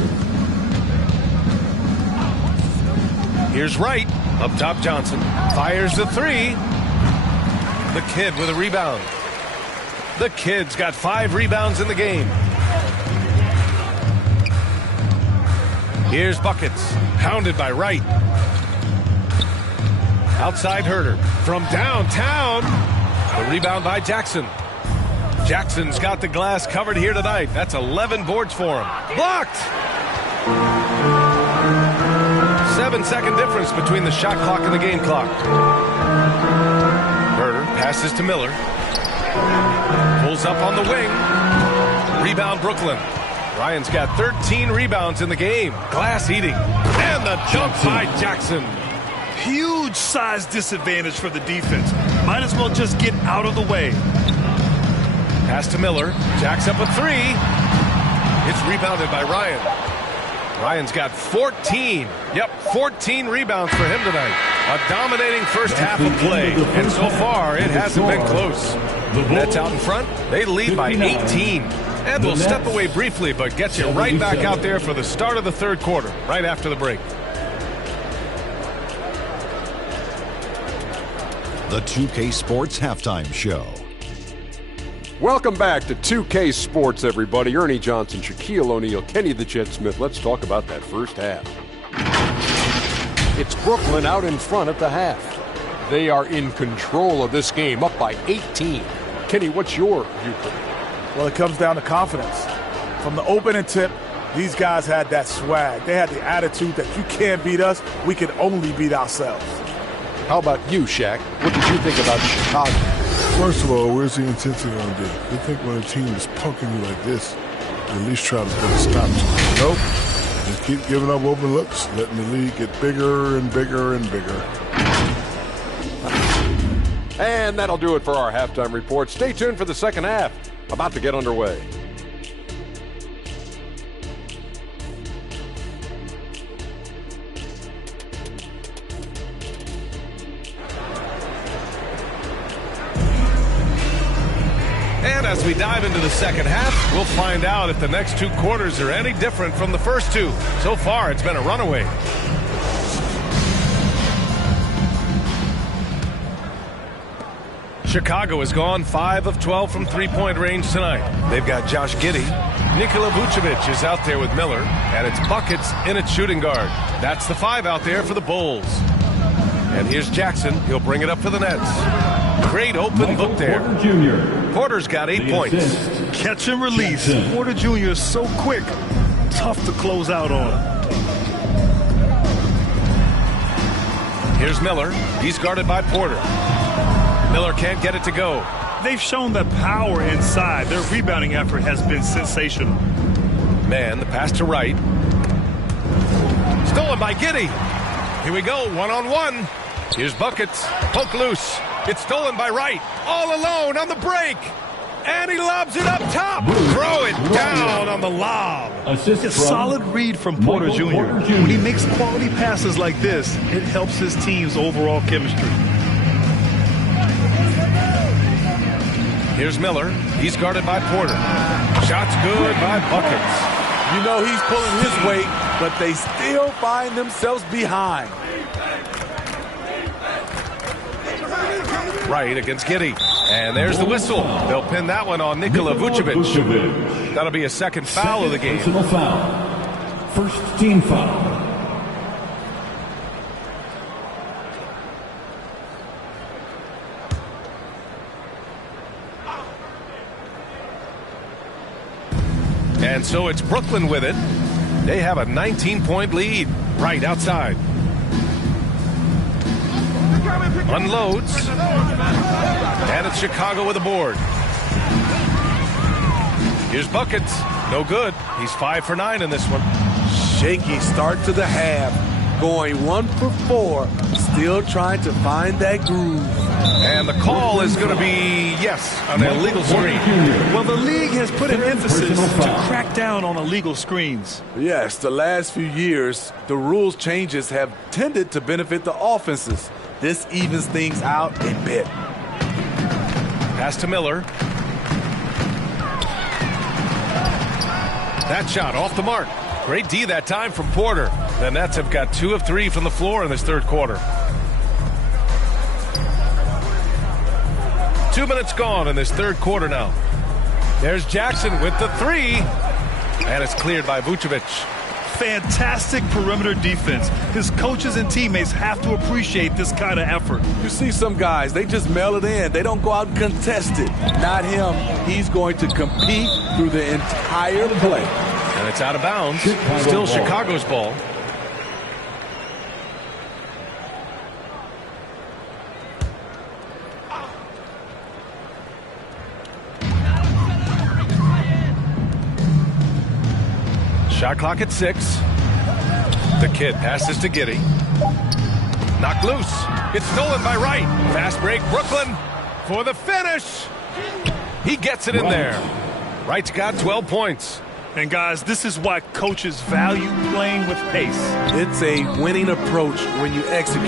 Here's Wright. Up top, Johnson. Fires the 3. The kid with a rebound. The kid's got 5 rebounds in the game. Here's buckets. Hounded by Wright. Outside Herder. From downtown. The rebound by Jackson. Jackson's got the glass covered here tonight. That's 11 boards for him. Blocked! 7-second difference between the shot clock and the game clock. Herder passes to Miller. Pulls up on the wing. Rebound Brooklyn. Ryan's got 13 rebounds in the game. Glass eating. And the jump by Jackson. Huge size disadvantage for the defense. Might as well just get out of the way. Pass to Miller. Jacks up a 3. It's rebounded by Ryan. Ryan's got 14. Yep, 14 rebounds for him tonight. A dominating first half of play. And so far, it hasn't been close. Nets out in front. They lead by 18. And we'll step away briefly, but get you right back out there for the start of the third quarter, right after the break. The 2K Sports Halftime Show. Welcome back to 2K Sports, everybody. Ernie Johnson, Shaquille O'Neal, Kenny the Jet Smith. Let's talk about that first half. It's Brooklyn out in front at the half. They are in control of this game, up by 18. Kenny, what's your viewpoint? Well, it comes down to confidence. From the opening tip, these guys had that swag. They had the attitude that you can't beat us, we can only beat ourselves. How about you, Shaq? What did you think about Chicago? First of all, where's the intensity on this? You think when a team is punking you like this, you at least try to put a stop to it. Nope. Just keep giving up open looks, letting the lead get bigger and bigger and bigger. And that'll do it for our halftime report. Stay tuned for the second half. About to get underway. And as we dive into the second half, we'll find out if the next 2 quarters are any different from the first 2. So far, it's been a runaway. Chicago has gone 5 of 12 from three-point range tonight. They've got Josh Giddey. Nikola Vucevic is out there with Miller, and it's buckets in its shooting guard. That's the 5 out there for the Bulls. And here's Jackson. He'll bring it up for the Nets. Great open look there. Porter's got 8 points. Catch and release. Porter Jr. is so quick. Tough to close out on. Here's Miller. He's guarded by Porter. Miller can't get it to go. They've shown the power inside. Their rebounding effort has been sensational. Man, the pass to Wright. Stolen by Giddey. Here we go, one-on-one. Here's buckets. Poke loose. It's stolen by Wright. All alone on the break. And he lobs it up top. Throw it down on the lob. A solid read from Porter Jr. When he makes quality passes like this, it helps his team's overall chemistry. Here's Miller. He's guarded by Porter. Shot's good by buckets. You know he's pulling his weight, but they still find themselves behind. Right against Giddey. And there's the whistle. They'll pin that one on Nikola Vucevic. That'll be a second foul of the game. First team foul. And so it's Brooklyn with it. They have a 19-point lead. Right outside. Unloads. And it's Chicago with a board. Here's buckets. No good. He's 5 for 9 in this one. Shaky start to the half. Going 1 for 4. Still trying to find that groove. And the call is going to be, yes, an illegal screen. Well, the league has put an emphasis to crack down on illegal screens. Yes, the last few years, the rules changes have tended to benefit the offenses. This evens things out a bit. Pass to Miller. That shot off the mark. Great D that time from Porter. The Nets have got 2 of 3 from the floor in this third quarter. 2 minutes gone in this third quarter now. There's Jackson with the 3. And it's cleared by Vucevic. Fantastic perimeter defense. His coaches and teammates have to appreciate this kind of effort. You see some guys, they just mail it in. They don't go out and contest it. Not him. He's going to compete through the entire play. And it's out of bounds. Still Chicago's ball. Shot clock at 6. The kid passes to Giddey. Knocked loose. It's stolen by Wright. Fast break, Brooklyn for the finish. He gets it in there. Wright's got 12 points. And guys, this is why coaches value playing with pace. It's a winning approach when you execute.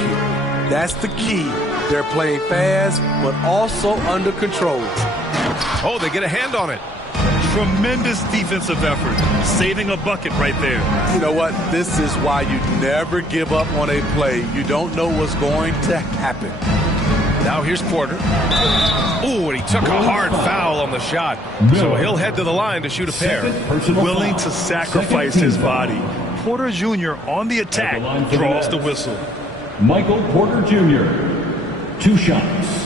That's the key. They're playing fast, but also under control. Oh, they get a hand on it. Tremendous defensive effort. Saving a bucket right there. You know what? This is why you never give up on a play. You don't know what's going to happen. Now here's Porter. Ooh, and he took a hard foul on the shot. So he'll head to the line to shoot a pair. Willing to sacrifice his body. Porter Jr. on the attack draws the whistle. Michael Porter Jr. 2 shots.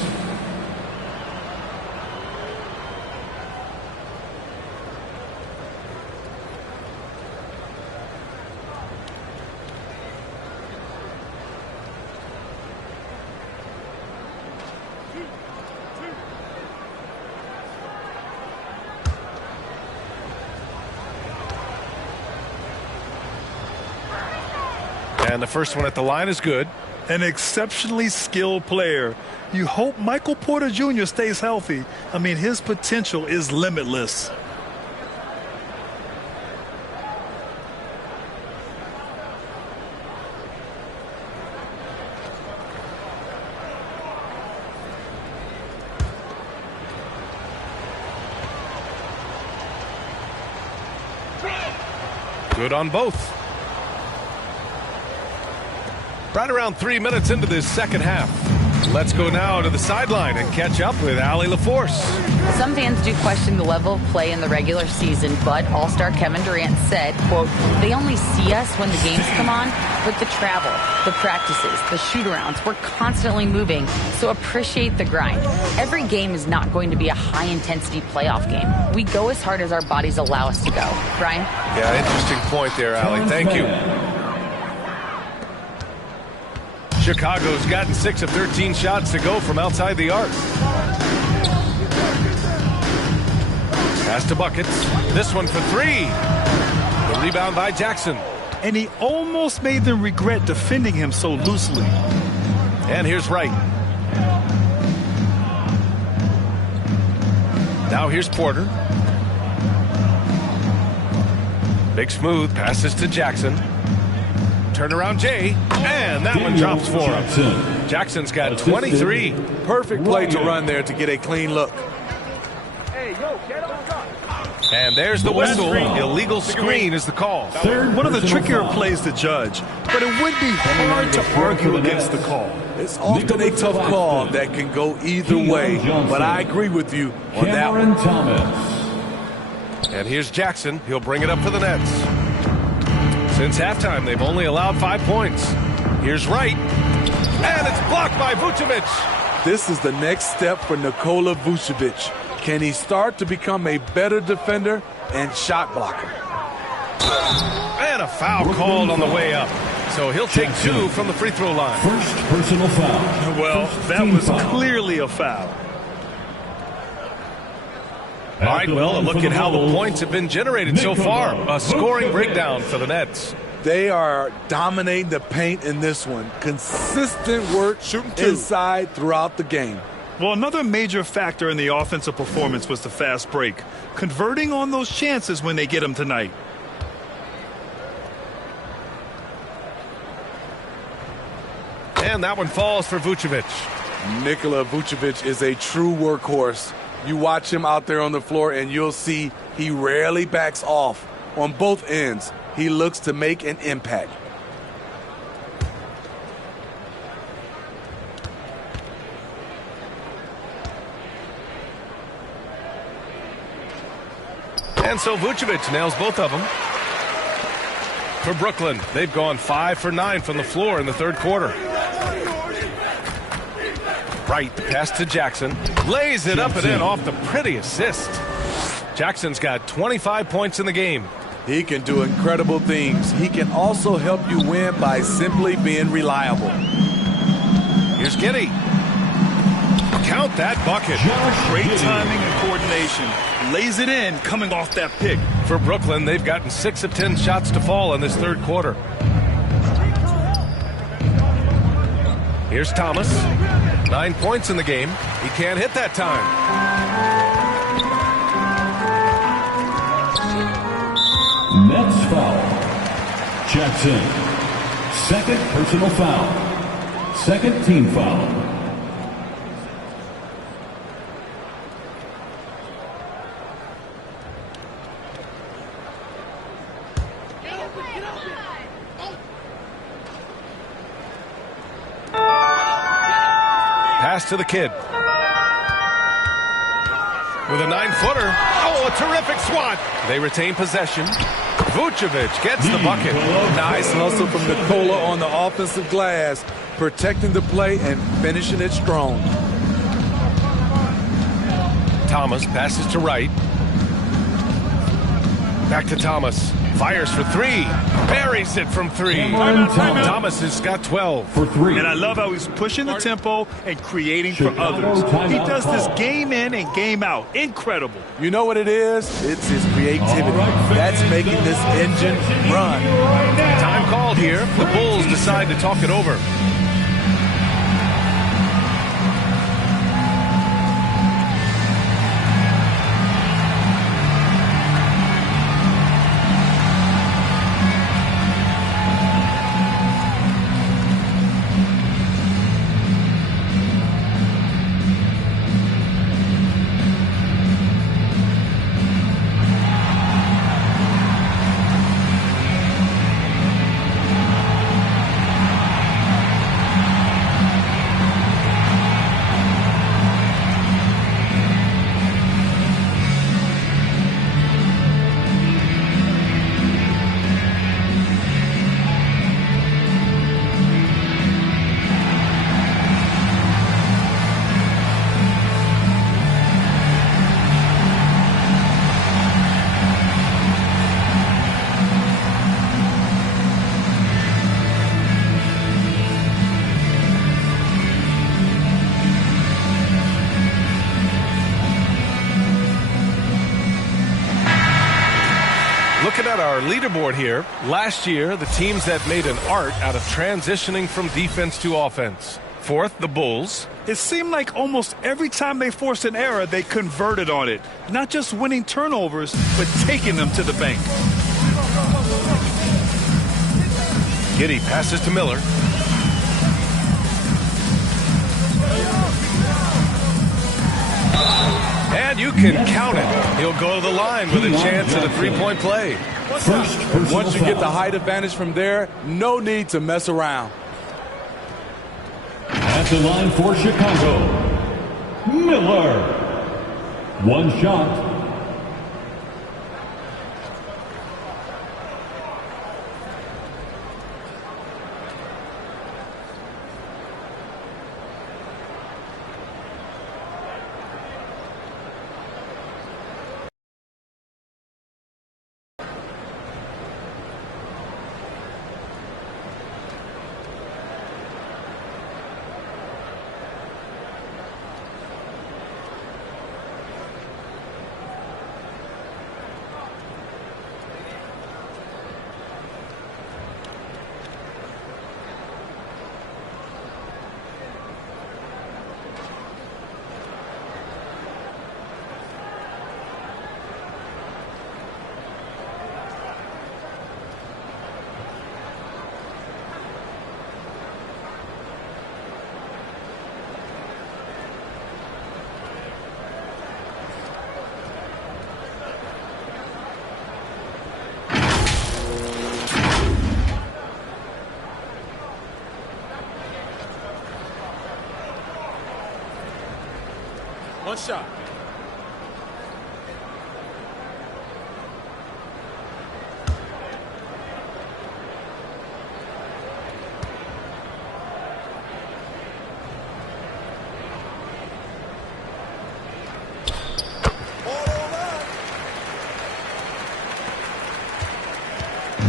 And the first one at the line is good. An exceptionally skilled player. You hope Michael Porter Jr. stays healthy. I mean, his potential is limitless. Good on both. Right around 3 minutes into this second half. Let's go now to the sideline and catch up with Allie LaForce. Some fans do question the level of play in the regular season, but All-Star Kevin Durant said, quote, they only see us when the games come on, but the travel, the practices, the shoot-arounds, we're constantly moving, so appreciate the grind. Every game is not going to be a high-intensity playoff game. We go as hard as our bodies allow us to go. Brian? Yeah, interesting point there, Allie. Thank you. Chicago's gotten 6 of 13 shots to go from outside the arc. Pass to buckets. This one for 3. The rebound by Jackson. And he almost made them regret defending him so loosely. And here's Wright. Now here's Porter. Big smooth passes to Jackson. Turnaround Jay, and that one drops for him. Jackson's got 23. Perfect play to run there to get a clean look. And there's the whistle. Illegal screen is the call. One of the trickier plays to judge, but it would be hard to argue against the call. It's often a tough call that can go either way, but I agree with you on that one. And here's Jackson. He'll bring it up for the Nets. Since halftime, they've only allowed 5 points. Here's Wright. And it's blocked by Vucevic. This is the next step for Nikola Vucevic. Can he start to become a better defender and shot blocker? And a foul called on the way up. So he'll take 2 from the free throw line. First personal foul. Well, that was clearly a foul. All right, well, a look at how the points have been generated so far. A scoring breakdown for the Nets. They are dominating the paint in this one. Consistent work inside throughout the game. Well, another major factor in the offensive performance was the fast break. Converting on those chances when they get them tonight. And that one falls for Vucevic. Nikola Vucevic is a true workhorse. You watch him out there on the floor and you'll see he rarely backs off. On both ends, he looks to make an impact. And so Vucevic nails both of them. For Brooklyn, they've gone 5 for 9 from the floor in the third quarter. Right, pass to Jackson. Lays it up and in off the pretty assist. Jackson's got 25 points in the game. He can do incredible things. He can also help you win by simply being reliable. Here's Giddey. Count that bucket. Great timing and coordination. Lays it in coming off that pick. For Brooklyn, they've gotten 6 of 10 shots to fall in this third quarter. Here's Thomas. 9 points in the game. He can't hit that time. Nets foul. Jackson. Second personal foul. Second team foul. Pass to the kid. With a 9-footer. Oh, a terrific swat. They retain possession. Vucevic gets the bucket. Nice hustle from Nikola on the offensive glass, protecting the play and finishing it strong. Thomas passes to Wright. Back to Thomas. Fires for 3. Buries it from 3. Thomas has got 12. For 3. And I love how he's pushing the tempo and creating for others. He does this game in and game out. Incredible. You know what it is? It's his creativity. That's making this engine run. Time called here. The Bulls decide to talk it over. Looking at our leaderboard here, last year, the teams that made an art out of transitioning from defense to offense. Fourth, the Bulls. It seemed like almost every time they forced an error, they converted on it. Not just winning turnovers, but taking them to the bank. Giddey passes to Miller. And you can count it. He'll go to the line with a chance at a three-point play. Once you get the height advantage from there, no need to mess around. At the line for Chicago, Miller. One shot. One shot.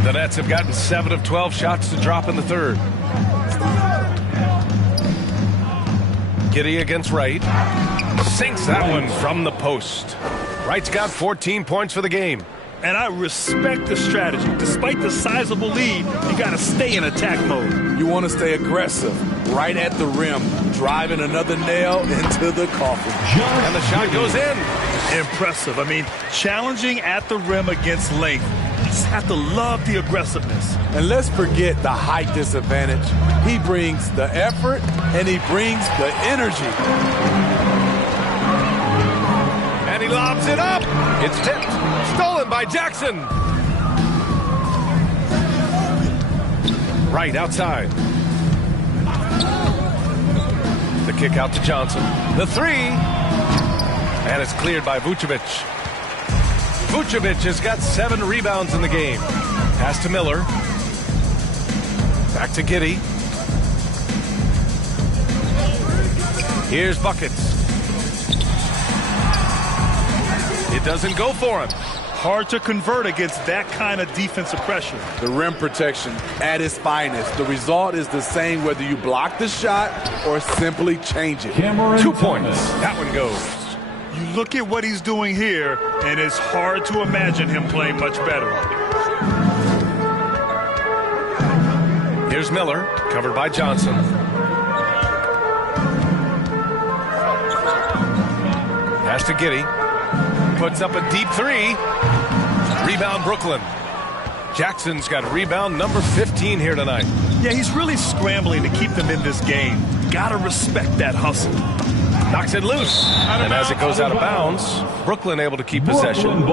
The Nets have gotten 7 of 12 shots to drop in the third. Giddy against Wright. Sinks that one from the post. Wright's got 14 points for the game. And I respect the strategy. Despite the sizable lead, you got to stay in attack mode. You want to stay aggressive, right at the rim, driving another nail into the coffin. And the shot goes in. Impressive. I mean, challenging at the rim against length. You just have to love the aggressiveness. And let's forget the height disadvantage. He brings the effort, and he brings the energy. And he lobs it up. It's tipped. Stolen by Jackson. Right outside. The kick out to Johnson. The three. And it's cleared by Vucevic. Vucevic has got 7 rebounds in the game. Pass to Miller. Back to Giddy. Here's buckets. It doesn't go for him. Hard to convert against that kind of defensive pressure. The rim protection at its finest. The result is the same whether you block the shot or simply change it. 2 points. That one goes. You look at what he's doing here, and it's hard to imagine him playing much better. Here's Miller, covered by Johnson. Pass to Giddy. Puts up a deep three. Rebound Brooklyn. Jackson's got rebound number 15 here tonight. Yeah, he's really scrambling to keep them in this game. Gotta respect that hustle. Knocks it loose. And as it goes out of bounds, Brooklyn able to keep possession.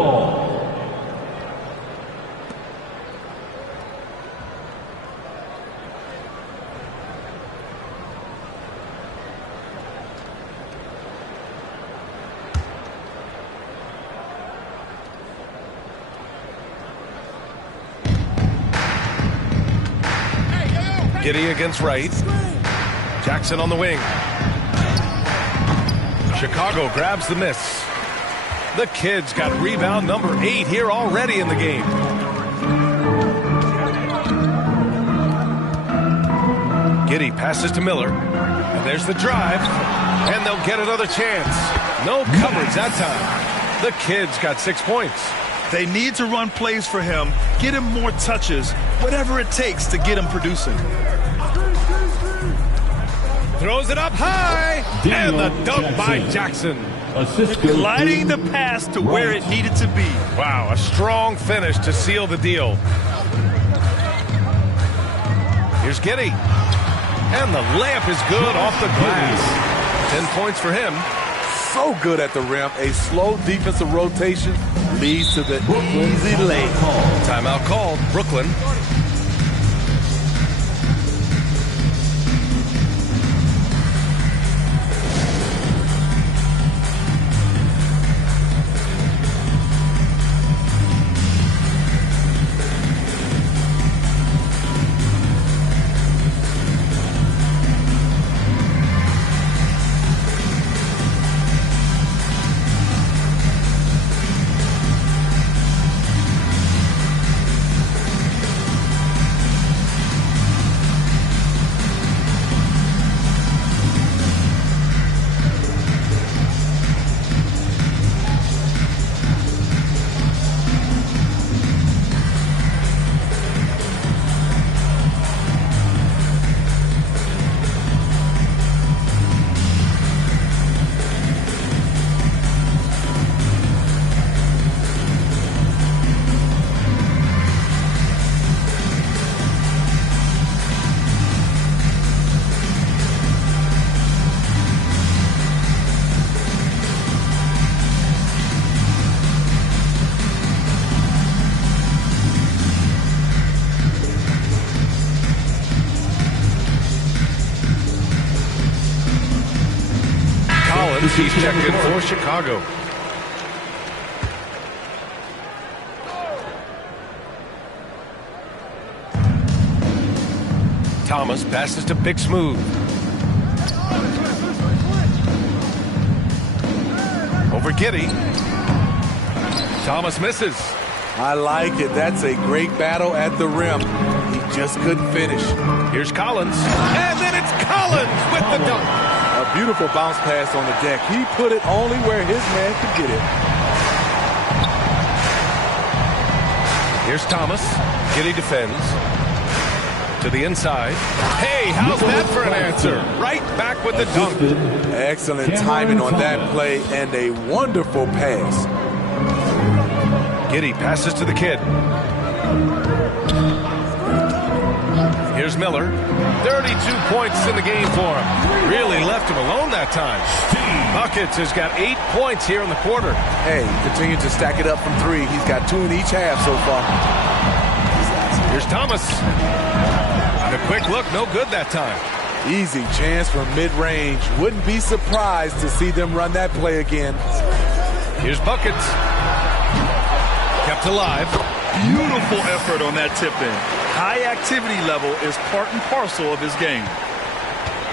Giddy against Wright. Jackson on the wing. Chicago grabs the miss. The Kid's got rebound number 8 here already in the game. Giddy passes to Miller. And there's the drive. And they'll get another chance. No coverage that time. The Kid's got 6 points. They need to run plays for him, get him more touches, whatever it takes to get him producing. Throws it up high, and the dunk by Jackson. Gliding the pass to where it needed to be. Wow, a strong finish to seal the deal. Here's Giddy. And the layup is good off the glass. 10 points for him. So good at the rim. A slow defensive rotation leads to the easy lay. Timeout called. Brooklyn. He's checked in for Chicago. Thomas passes to Big Smooth. Over Giddy. Thomas misses. I like it. That's a great battle at the rim. He just couldn't finish. Here's Collins. And then it's Collins with the dunk. A beautiful bounce pass on the deck. He put it only where his man could get it. Here's Thomas. Giddy defends. To the inside. Hey, how's that for an answer? Right back with the dunk. Excellent timing on that play and a wonderful pass. Giddy passes to the kid. Here's Miller. 32 points in the game for him. Really left him alone that time. Buckets has got 8 points here in the quarter. Hey, continue to stack it up from 3. He's got 2 in each half so far. Here's Thomas. And a quick look, no good that time. Easy chance from mid-range. Wouldn't be surprised to see them run that play again. Here's Buckets. Kept alive. Beautiful effort on that tip-in. High activity level is part and parcel of his game.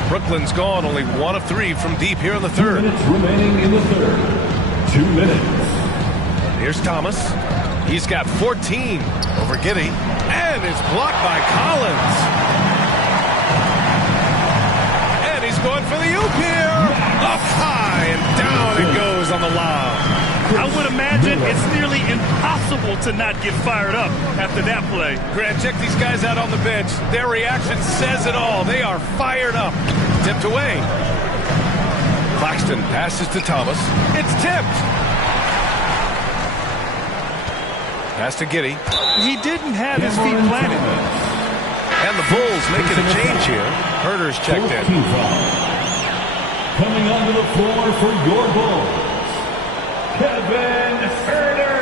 Brooklyn's gone only 1 of 3 from deep here in the third. 2 minutes remaining in the third. 2 minutes. Here's Thomas. He's got 14 over Giddy. And it's blocked by Collins. And he's going for the oop here. Up high and down it goes on the lob. I would imagine it's nearly impossible to not get fired up after that play. Grant, check these guys out on the bench. Their reaction says it all. They are fired up. Tipped away. Claxton passes to Thomas. It's tipped. Pass to Giddy. He didn't have his feet planted. And the Bulls making a change here. Herter's checked in. Coming onto the floor for your Bulls, Kevin Herter.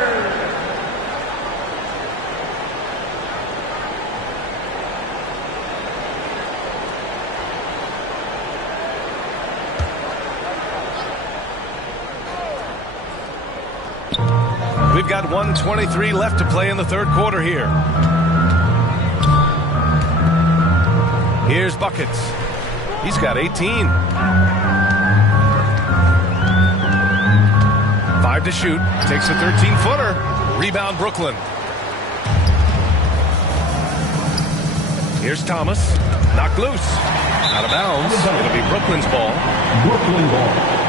We've got 1:23 left to play in the third quarter here. Here's Buckets. He's got 18. 5 to shoot. Takes a 13-footer. Rebound Brooklyn. Here's Thomas. Knocked loose. Out of bounds. It'll be Brooklyn's ball. Brooklyn ball.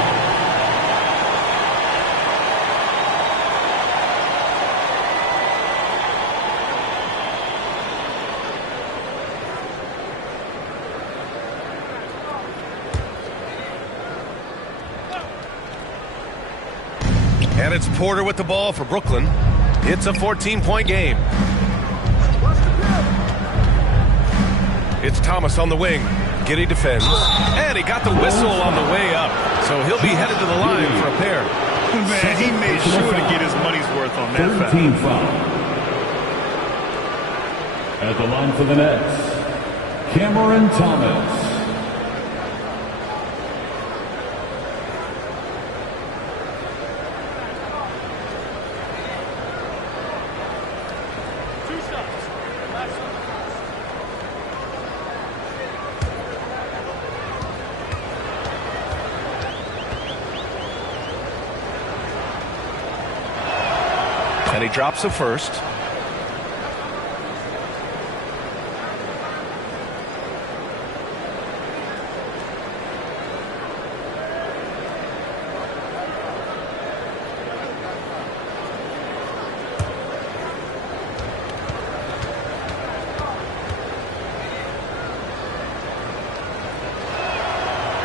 And it's Porter with the ball for Brooklyn. It's a 14-point game. It's Thomas on the wing. Giddy defends. And he got the whistle on the way up. So he'll be headed to the line for a pair. Man, he made sure to get his money's worth on that 13 foul. At the line for the Nets, Cameron Thomas. And he drops a first.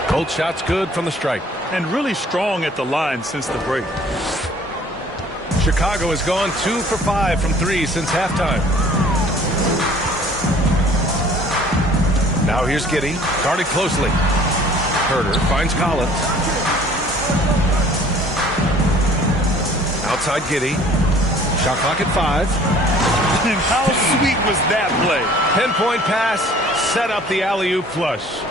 Both shots good from the stripe. And really strong at the line since the break. Chicago has gone 2 for 5 from 3 since halftime. Now here's Giddy, guarded closely. Herter finds Collins. Outside Giddy. Shot clock at 5. And how sweet was that play? Pinpoint pass, set up the alley-oop flush.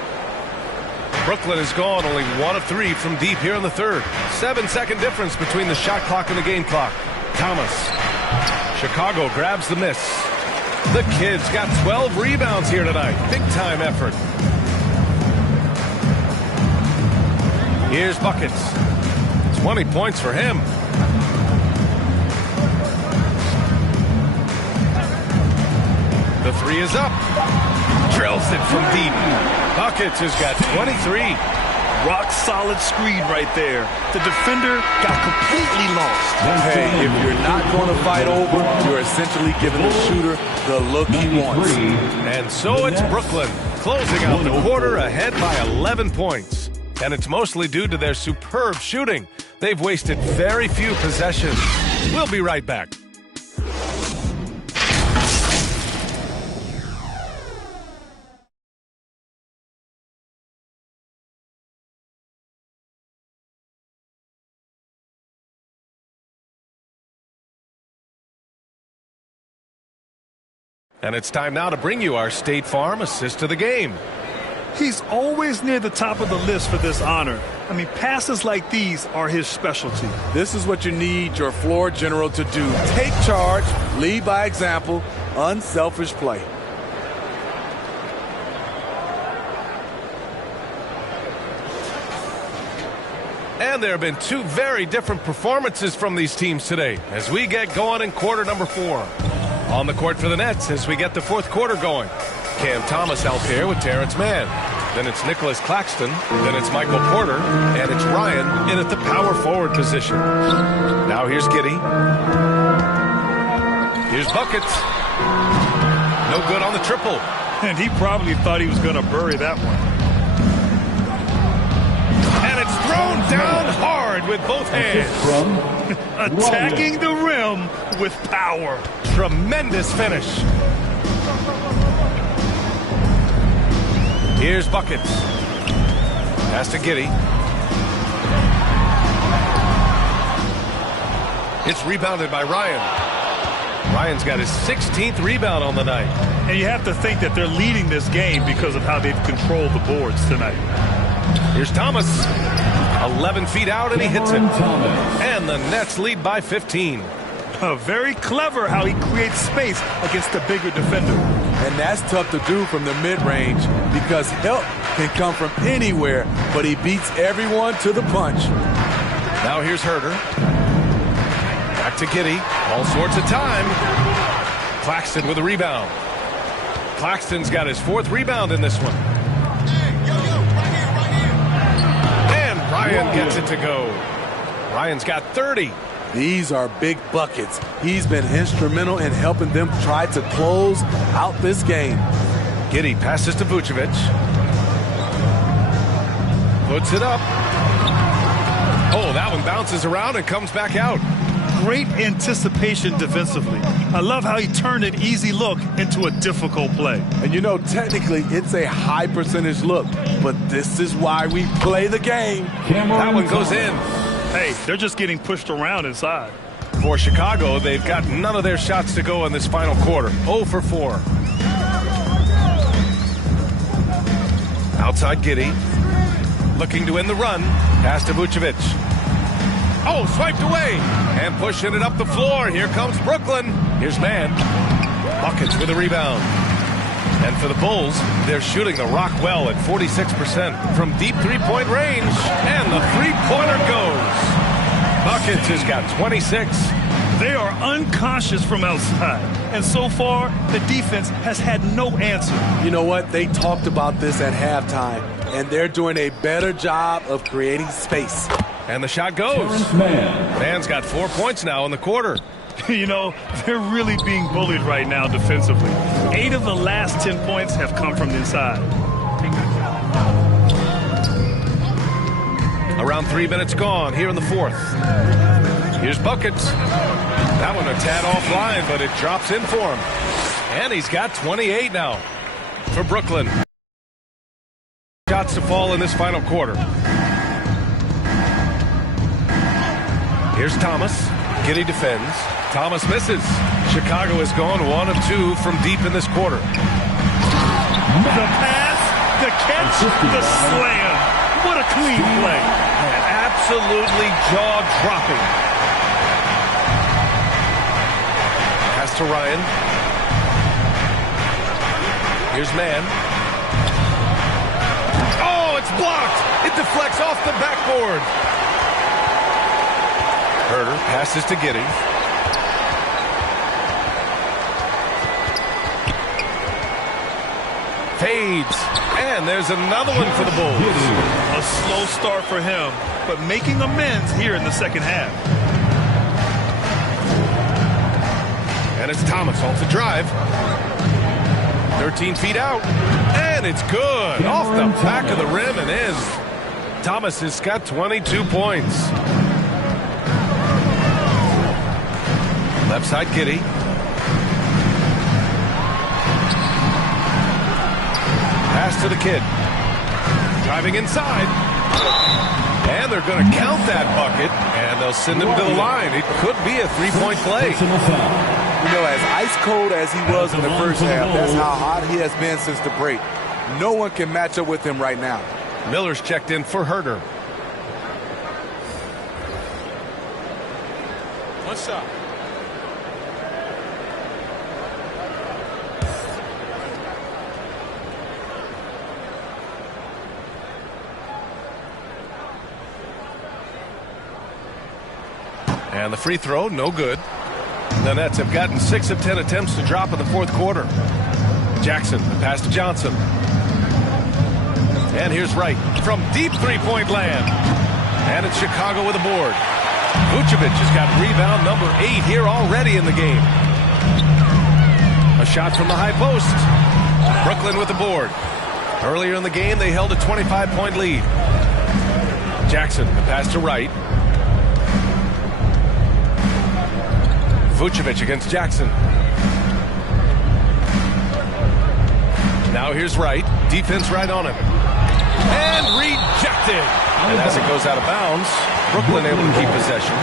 Brooklyn has gone only 1 of 3 from deep here in the third. 7-second difference between the shot clock and the game clock. Thomas. Chicago grabs the miss. The kid's got 12 rebounds here tonight. Big time effort. Here's buckets. 20 points for him. The three is up. Drills it from deep. Buckets has got 23. Rock solid screen right there. The defender got completely lost. Hey, if you're not going to fight over, you're essentially giving the shooter the look he wants. And so it's Brooklyn closing out the quarter ahead by 11 points. And it's mostly due to their superb shooting. They've wasted very few possessions. We'll be right back. And it's time now to bring you our State Farm assist of the game. He's always near the top of the list for this honor. I mean, passes like these are his specialty. This is what you need your floor general to do. Take charge, lead by example, unselfish play. And there have been 2 very different performances from these teams today as we get going in quarter number 4. On the court for the Nets as we get the fourth quarter going. Cam Thomas out there with Terrence Mann. Then it's Nicholas Claxton. Then it's Michael Porter. And it's Ryan in at the power forward position. Now here's Giddey. Here's buckets. No good on the triple. And he probably thought he was going to bury that one. And it's thrown down hard with both hands. Attacking the rim with power. Tremendous finish. Here's buckets. Pass to Giddey. It's rebounded by Ryan. Ryan's got his 16th rebound on the night. And you have to think that they're leading this game because of how they've controlled the boards tonight. Here's Thomas. 11 feet out, and he hits it. And the Nets lead by 15. Very clever how he creates space against the bigger defender. And that's tough to do from the mid-range because help can come from anywhere, but he beats everyone to the punch. Now here's Herter. Back to Giddey. All sorts of time. Claxton with a rebound. Claxton's got his 4th rebound in this one. Ryan gets it to go. Ryan's got 30. These are big buckets. He's been instrumental in helping them try to close out this game. Giddey passes to Vucevic. Puts it up. Oh, that one bounces around and comes back out. Great anticipation defensively. I love how he turned an easy look into a difficult play. And you know, technically, it's a high percentage look, but this is why we play the game. That one goes in. Hey, they're just getting pushed around inside. For Chicago, they've got none of their shots to go in this final quarter. 0 for 4. Outside Giddey. Looking to win the run. Pass to Vucevic. Oh, swiped away. And pushing it up the floor. Here comes Brooklyn. Here's Mann. Buckets with a rebound. And for the Bulls, they're shooting the rock well at 46% from deep three-point range. And the three-pointer goes. Buckets has got 26. They are unconscious from outside. And so far, the defense has had no answer. You know what? They talked about this at halftime, and they're doing a better job of creating space. And the shot goes. Mann's got 4 points now in the quarter. You know, they're really being bullied right now defensively. 8 of the last 10 points have come from inside. Around 3 minutes gone here in the fourth. Here's buckets. That one a tad offline, but it drops in for him. And he's got 28 now for Brooklyn. Shots to fall in this final quarter. Here's Thomas. Giddey defends. Thomas misses. Chicago has gone 1 of 2 from deep in this quarter. The pass, the catch, the slam. What a clean play. Man, absolutely jaw-dropping. Pass to Ryan. Here's Man. Oh, it's blocked. It deflects off the backboard. Herder passes to Giddey. Fades. And there's another one for the Bulls. A slow start for him, but making amends here in the second half. And it's Thomas off the drive. 13 feet out. And it's good. Off the back of the rim and in. Thomas has got 22 points. Left side, Giddey. Pass to the kid. Driving inside. And they're going to count that bucket. And they'll send him to the line. It could be a three-point play. You know, as ice cold as he was in the first half, that's how hot he has been since the break. No one can match up with him right now. Miller's checked in for Herder. One shot. And the free throw, no good. The Nets have gotten 6 of 10 attempts to drop in the fourth quarter. Jackson, the pass to Johnson. And here's Wright from deep three-point land. And it's Chicago with a board. Vucevic has got rebound number 8 here already in the game. A shot from the high post. Brooklyn with the board. Earlier in the game, they held a 25-point lead. Jackson, the pass to Wright. Vucevic against Jackson. Now here's Wright. Defense right on him. And rejected. And as it goes out of bounds, Brooklyn able to keep possession.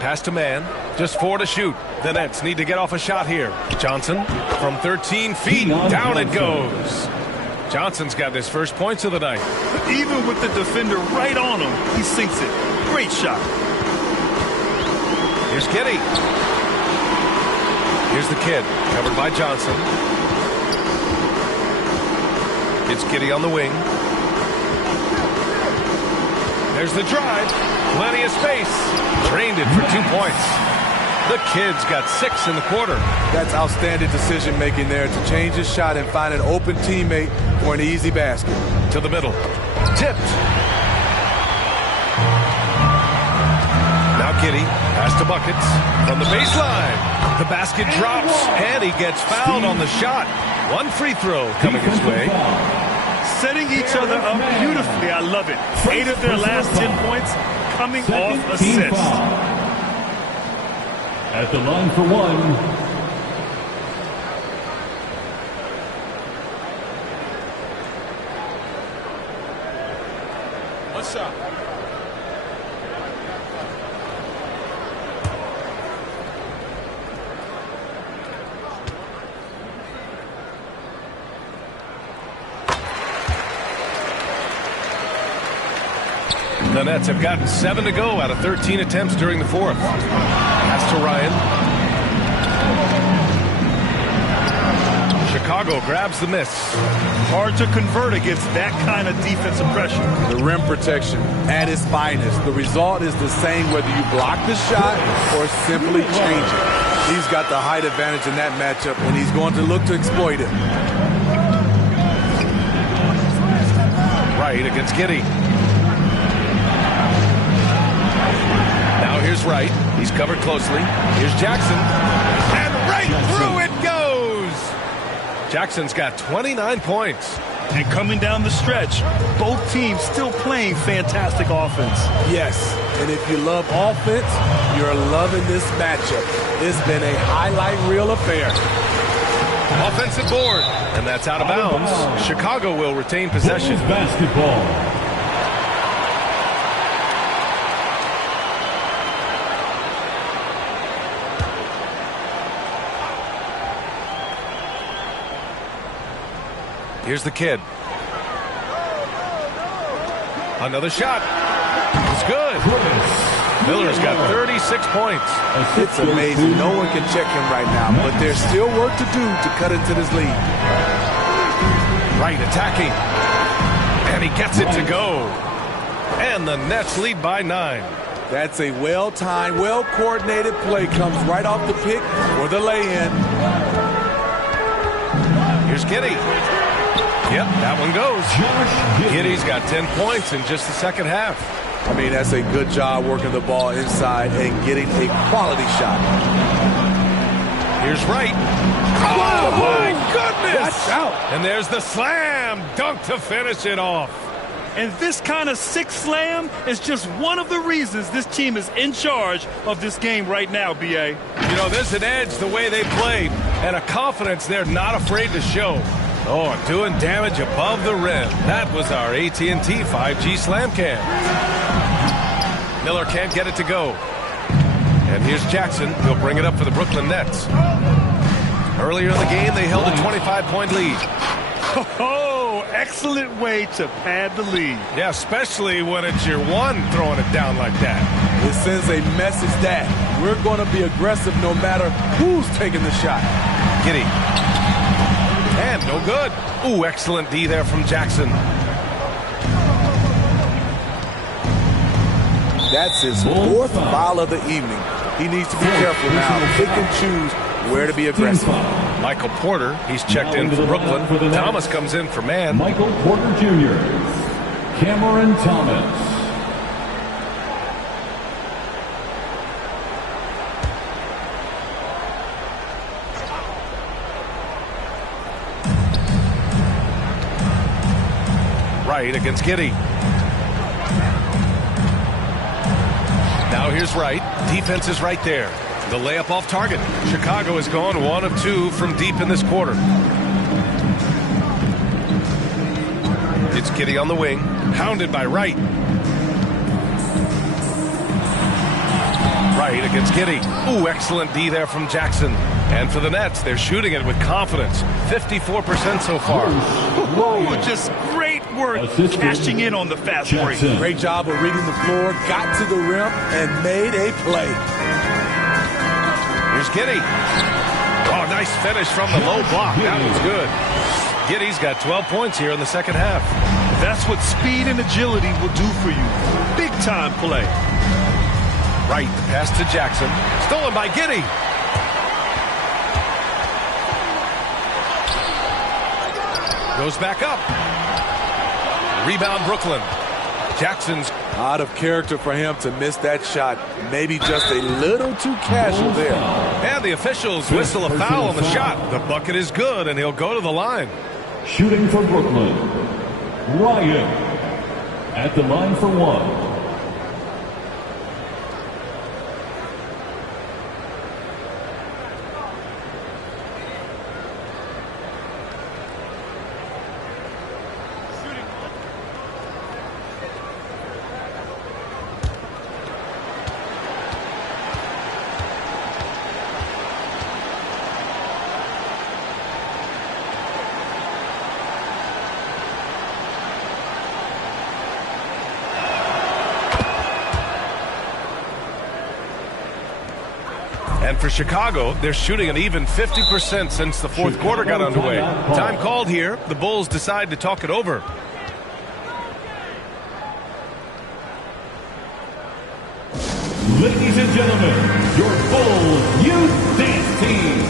Pass to Man. Just 4 to shoot. The Nets need to get off a shot here. Johnson from 13 feet. Down it goes. Johnson's got his first points of the night. Even with the defender right on him, he sinks it. Great shot. Here's Giddey. Here's the kid. Covered by Johnson. It's Giddey on the wing. There's the drive. Plenty of space. Drained it for 2 points. The kid's got 6 in the quarter. That's outstanding decision-making there to change his shot and find an open teammate for an easy basket. To the middle. Tipped. Now Giddey. Pass to Buckets. From the baseline. The basket drops. And he gets fouled on the shot. 1 free throw coming his way. Setting each other up beautifully. I love it. 8 of their last 10 points coming off assists. At the line for one. One shot. The Nets have gotten 7 to go out of 13 attempts during the fourth. Pass to Ryan. Chicago grabs the miss. Hard to convert against that kind of defensive pressure. The rim protection at its finest. The result is the same whether you block the shot or simply change it. He's got the height advantage in that matchup, and he's going to look to exploit it. Wright against Giddey. Now here's Wright. He's covered closely. Here's Jackson. And right through it goes! Jackson's got 29 points. And coming down the stretch, both teams still playing fantastic offense. Yes, and if you love offense, you're loving this matchup. It's been a highlight reel affair. Offensive board, and that's out of bounds. Chicago will retain possession. Basketball. Here's the kid. Another shot. It's good. Miller's got 36 points. It's amazing. No one can check him right now, but there's still work to do to cut into this lead. Wright attacking. And he gets it to go. And the Nets lead by 9. That's a well-timed, well-coordinated play. Comes right off the pick for the lay-in. Here's Giddey. Yep, that one goes. Giddey's got 10 points in just the second half. I mean, that's a good job working the ball inside and getting a quality shot. Here's Wright. Oh, my goodness! Watch out. And there's the slam dunk to finish it off. And this kind of sick slam is just one of the reasons this team is in charge of this game right now, B.A. You know, there's an edge the way they played and a confidence they're not afraid to show. Oh, doing damage above the rim. That was our AT&T 5G slam cam. Miller can't get it to go. And here's Jackson. He'll bring it up for the Brooklyn Nets. Earlier in the game, they held a 25-point lead. Oh, excellent way to pad the lead. Yeah, especially when it's your one throwing it down like that. It sends a message that we're going to be aggressive no matter who's taking the shot. Giddey. And no good. Ooh, excellent D there from Jackson. That's his fourth foul of the evening. He needs to be careful now. Pick and choose where to be aggressive. Michael Porter, he's checked in for Brooklyn. Thomas comes in for man. Michael Porter Jr. Cameron Thomas. Wright against Giddey. Now here's Wright. Defense is right there. The layup off target. Chicago has gone 1 of 2 from deep in this quarter. It's Giddey on the wing. Hounded by Wright. Wright against Giddey. Ooh, excellent D there from Jackson. And for the Nets, they're shooting it with confidence. 54% so far. Ooh, just great work cashing in on the fast break. Great job of reading the floor, got to the rim, and made a play. Here's Giddey. Oh, nice finish from the low block. That was good. Giddey's got 12 points here in the second half. That's what speed and agility will do for you. Big time play. Right, pass to Jackson. Stolen by Giddey. Goes back up. Rebound Brooklyn. Jackson's out of character for him to miss that shot. Maybe just a little too casual there. And the officials whistle a foul on the shot. The bucket is good, and he'll go to the line. Shooting for Brooklyn, Ryan at the line for one. And for Chicago, they're shooting an even 50% since the fourth quarter got underway. Time called here. The Bulls decide to talk it over. Ladies and gentlemen, your Bulls Youth Dance Team.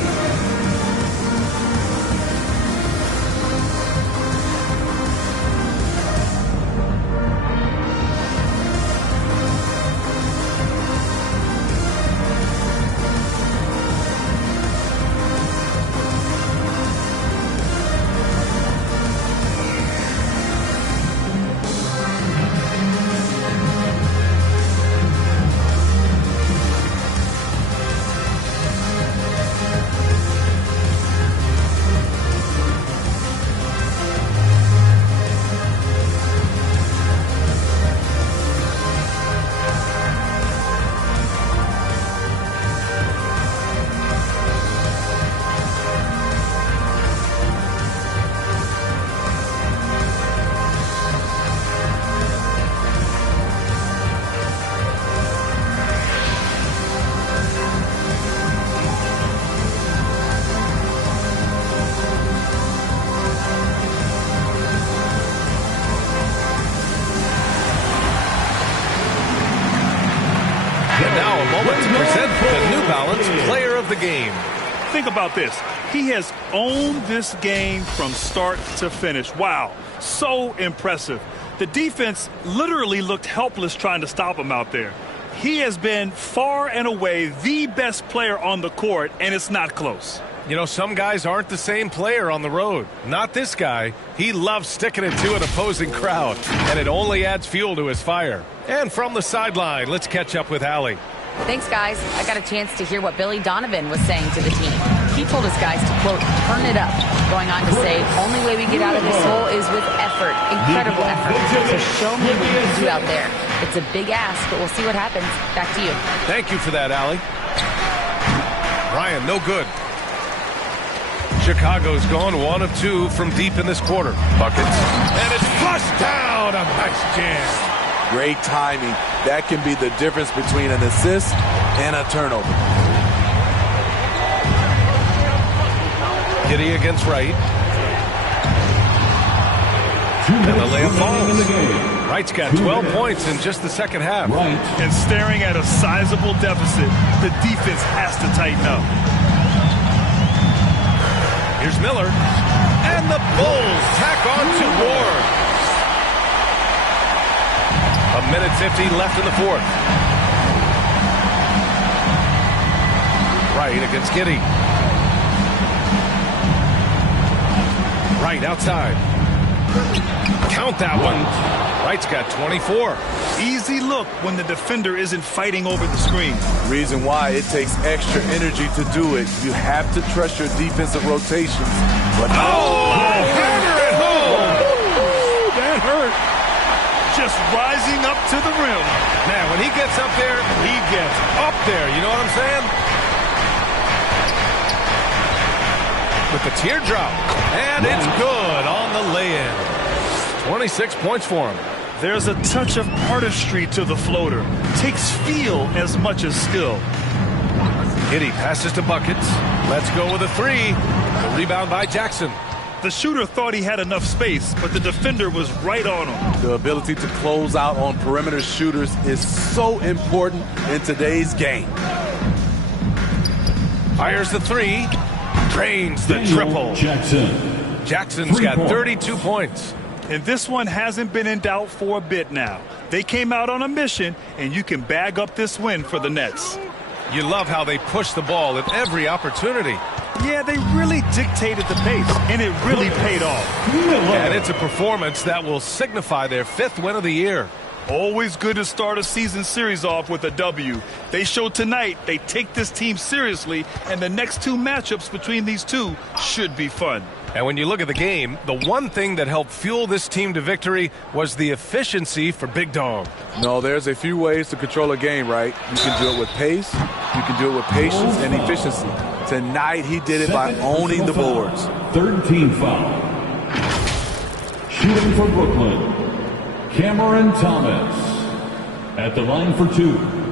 the game. Think about this. He has owned this game from start to finish. Wow, so impressive. The defense literally looked helpless trying to stop him out there. He has been far and away the best player on the court, and it's not close. You know, some guys aren't the same player on the road. Not this guy. He loves sticking it to an opposing crowd, and it only adds fuel to his fire. And from the sideline, let's catch up with Allie. Thanks, guys. I got a chance to hear what Billy Donovan was saying to the team. He told his guys to, quote, turn it up, going on to say, only way we get out of this hole is with effort, incredible effort. So show me what you can do out there. It's a big ask, but we'll see what happens. Back to you. Thank you for that, Allie. Ryan, no good. Chicago's gone 1 of 2 from deep in this quarter. Buckets. And it's flushed down. A nice jam. Great timing. That can be the difference between an assist and a turnover. Giddy against Wright. And the layup falls. Wright's got 12 points in just the second half. And staring at a sizable deficit, the defense has to tighten up. Here's Miller. And the Bulls tack on 2 more. A minute 50 left in the fourth. Wright against Giddy. Wright outside. Count that one. Wright's got 24. Easy look when the defender isn't fighting over the screen. Reason why it takes extra energy to do it. You have to trust your defensive rotations. But hammer it home! That hurt. Just rising up to the rim. Man, when he gets up there, he gets up there. You know what I'm saying? With the teardrop. And it's good on the lay-in. 26 points for him. There's a touch of artistry to the floater. Takes feel as much as skill. Giddy passes to Buckets. Let's go with a 3. The rebound by Jackson. The shooter thought he had enough space, but the defender was right on him. The ability to close out on perimeter shooters is so important in today's game. Fires the 3. Drains the triple. Jackson's got 32 points. And this one hasn't been in doubt for a bit now. They came out on a mission, and you can bag up this win for the Nets. You love how they push the ball at every opportunity. Yeah, they really dictated the pace, and it really paid off. And it's a performance that will signify their 5th win of the year. Always good to start a season series off with a W. They showed tonight they take this team seriously, and the next 2 matchups between these two should be fun. And when you look at the game, the one thing that helped fuel this team to victory was the efficiency for Big Dog. No, there's a few ways to control a game, right? You can do it with pace, you can do it with patience and efficiency. Tonight, he did it by owning the boards. 3rd team foul. Shooting for Brooklyn, Cameron Thomas. At the line for 2.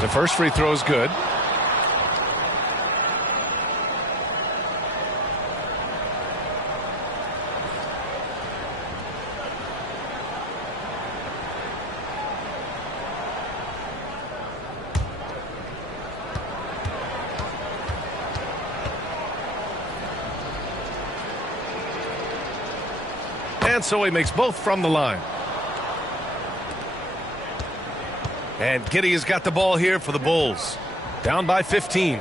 The first free throw is good. And so he makes both from the line. And Giddy has got the ball here for the Bulls. Down by 15.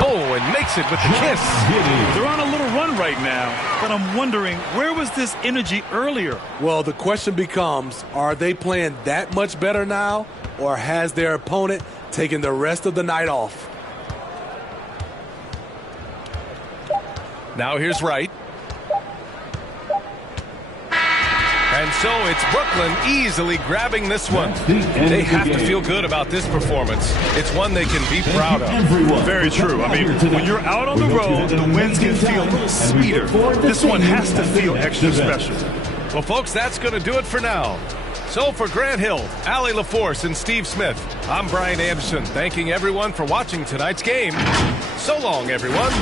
Oh, and makes it with the kiss. They're on a little run right now, but I'm wondering, where was this energy earlier? Well, the question becomes, are they playing that much better now, or has their opponent taken the rest of the night off? Now here's Wright. And so So it's Brooklyn easily grabbing this one. They have to feel good about this performance. It's one they can be proud of. Very true. I mean, when you're out on the road, the wins can feel a little sweeter. This one has to feel extra special. Well, folks, that's going to do it for now. So for Grant Hill, Allie LaForce, and Steve Smith, I'm Brian Anderson, thanking everyone for watching tonight's game. So long, everyone.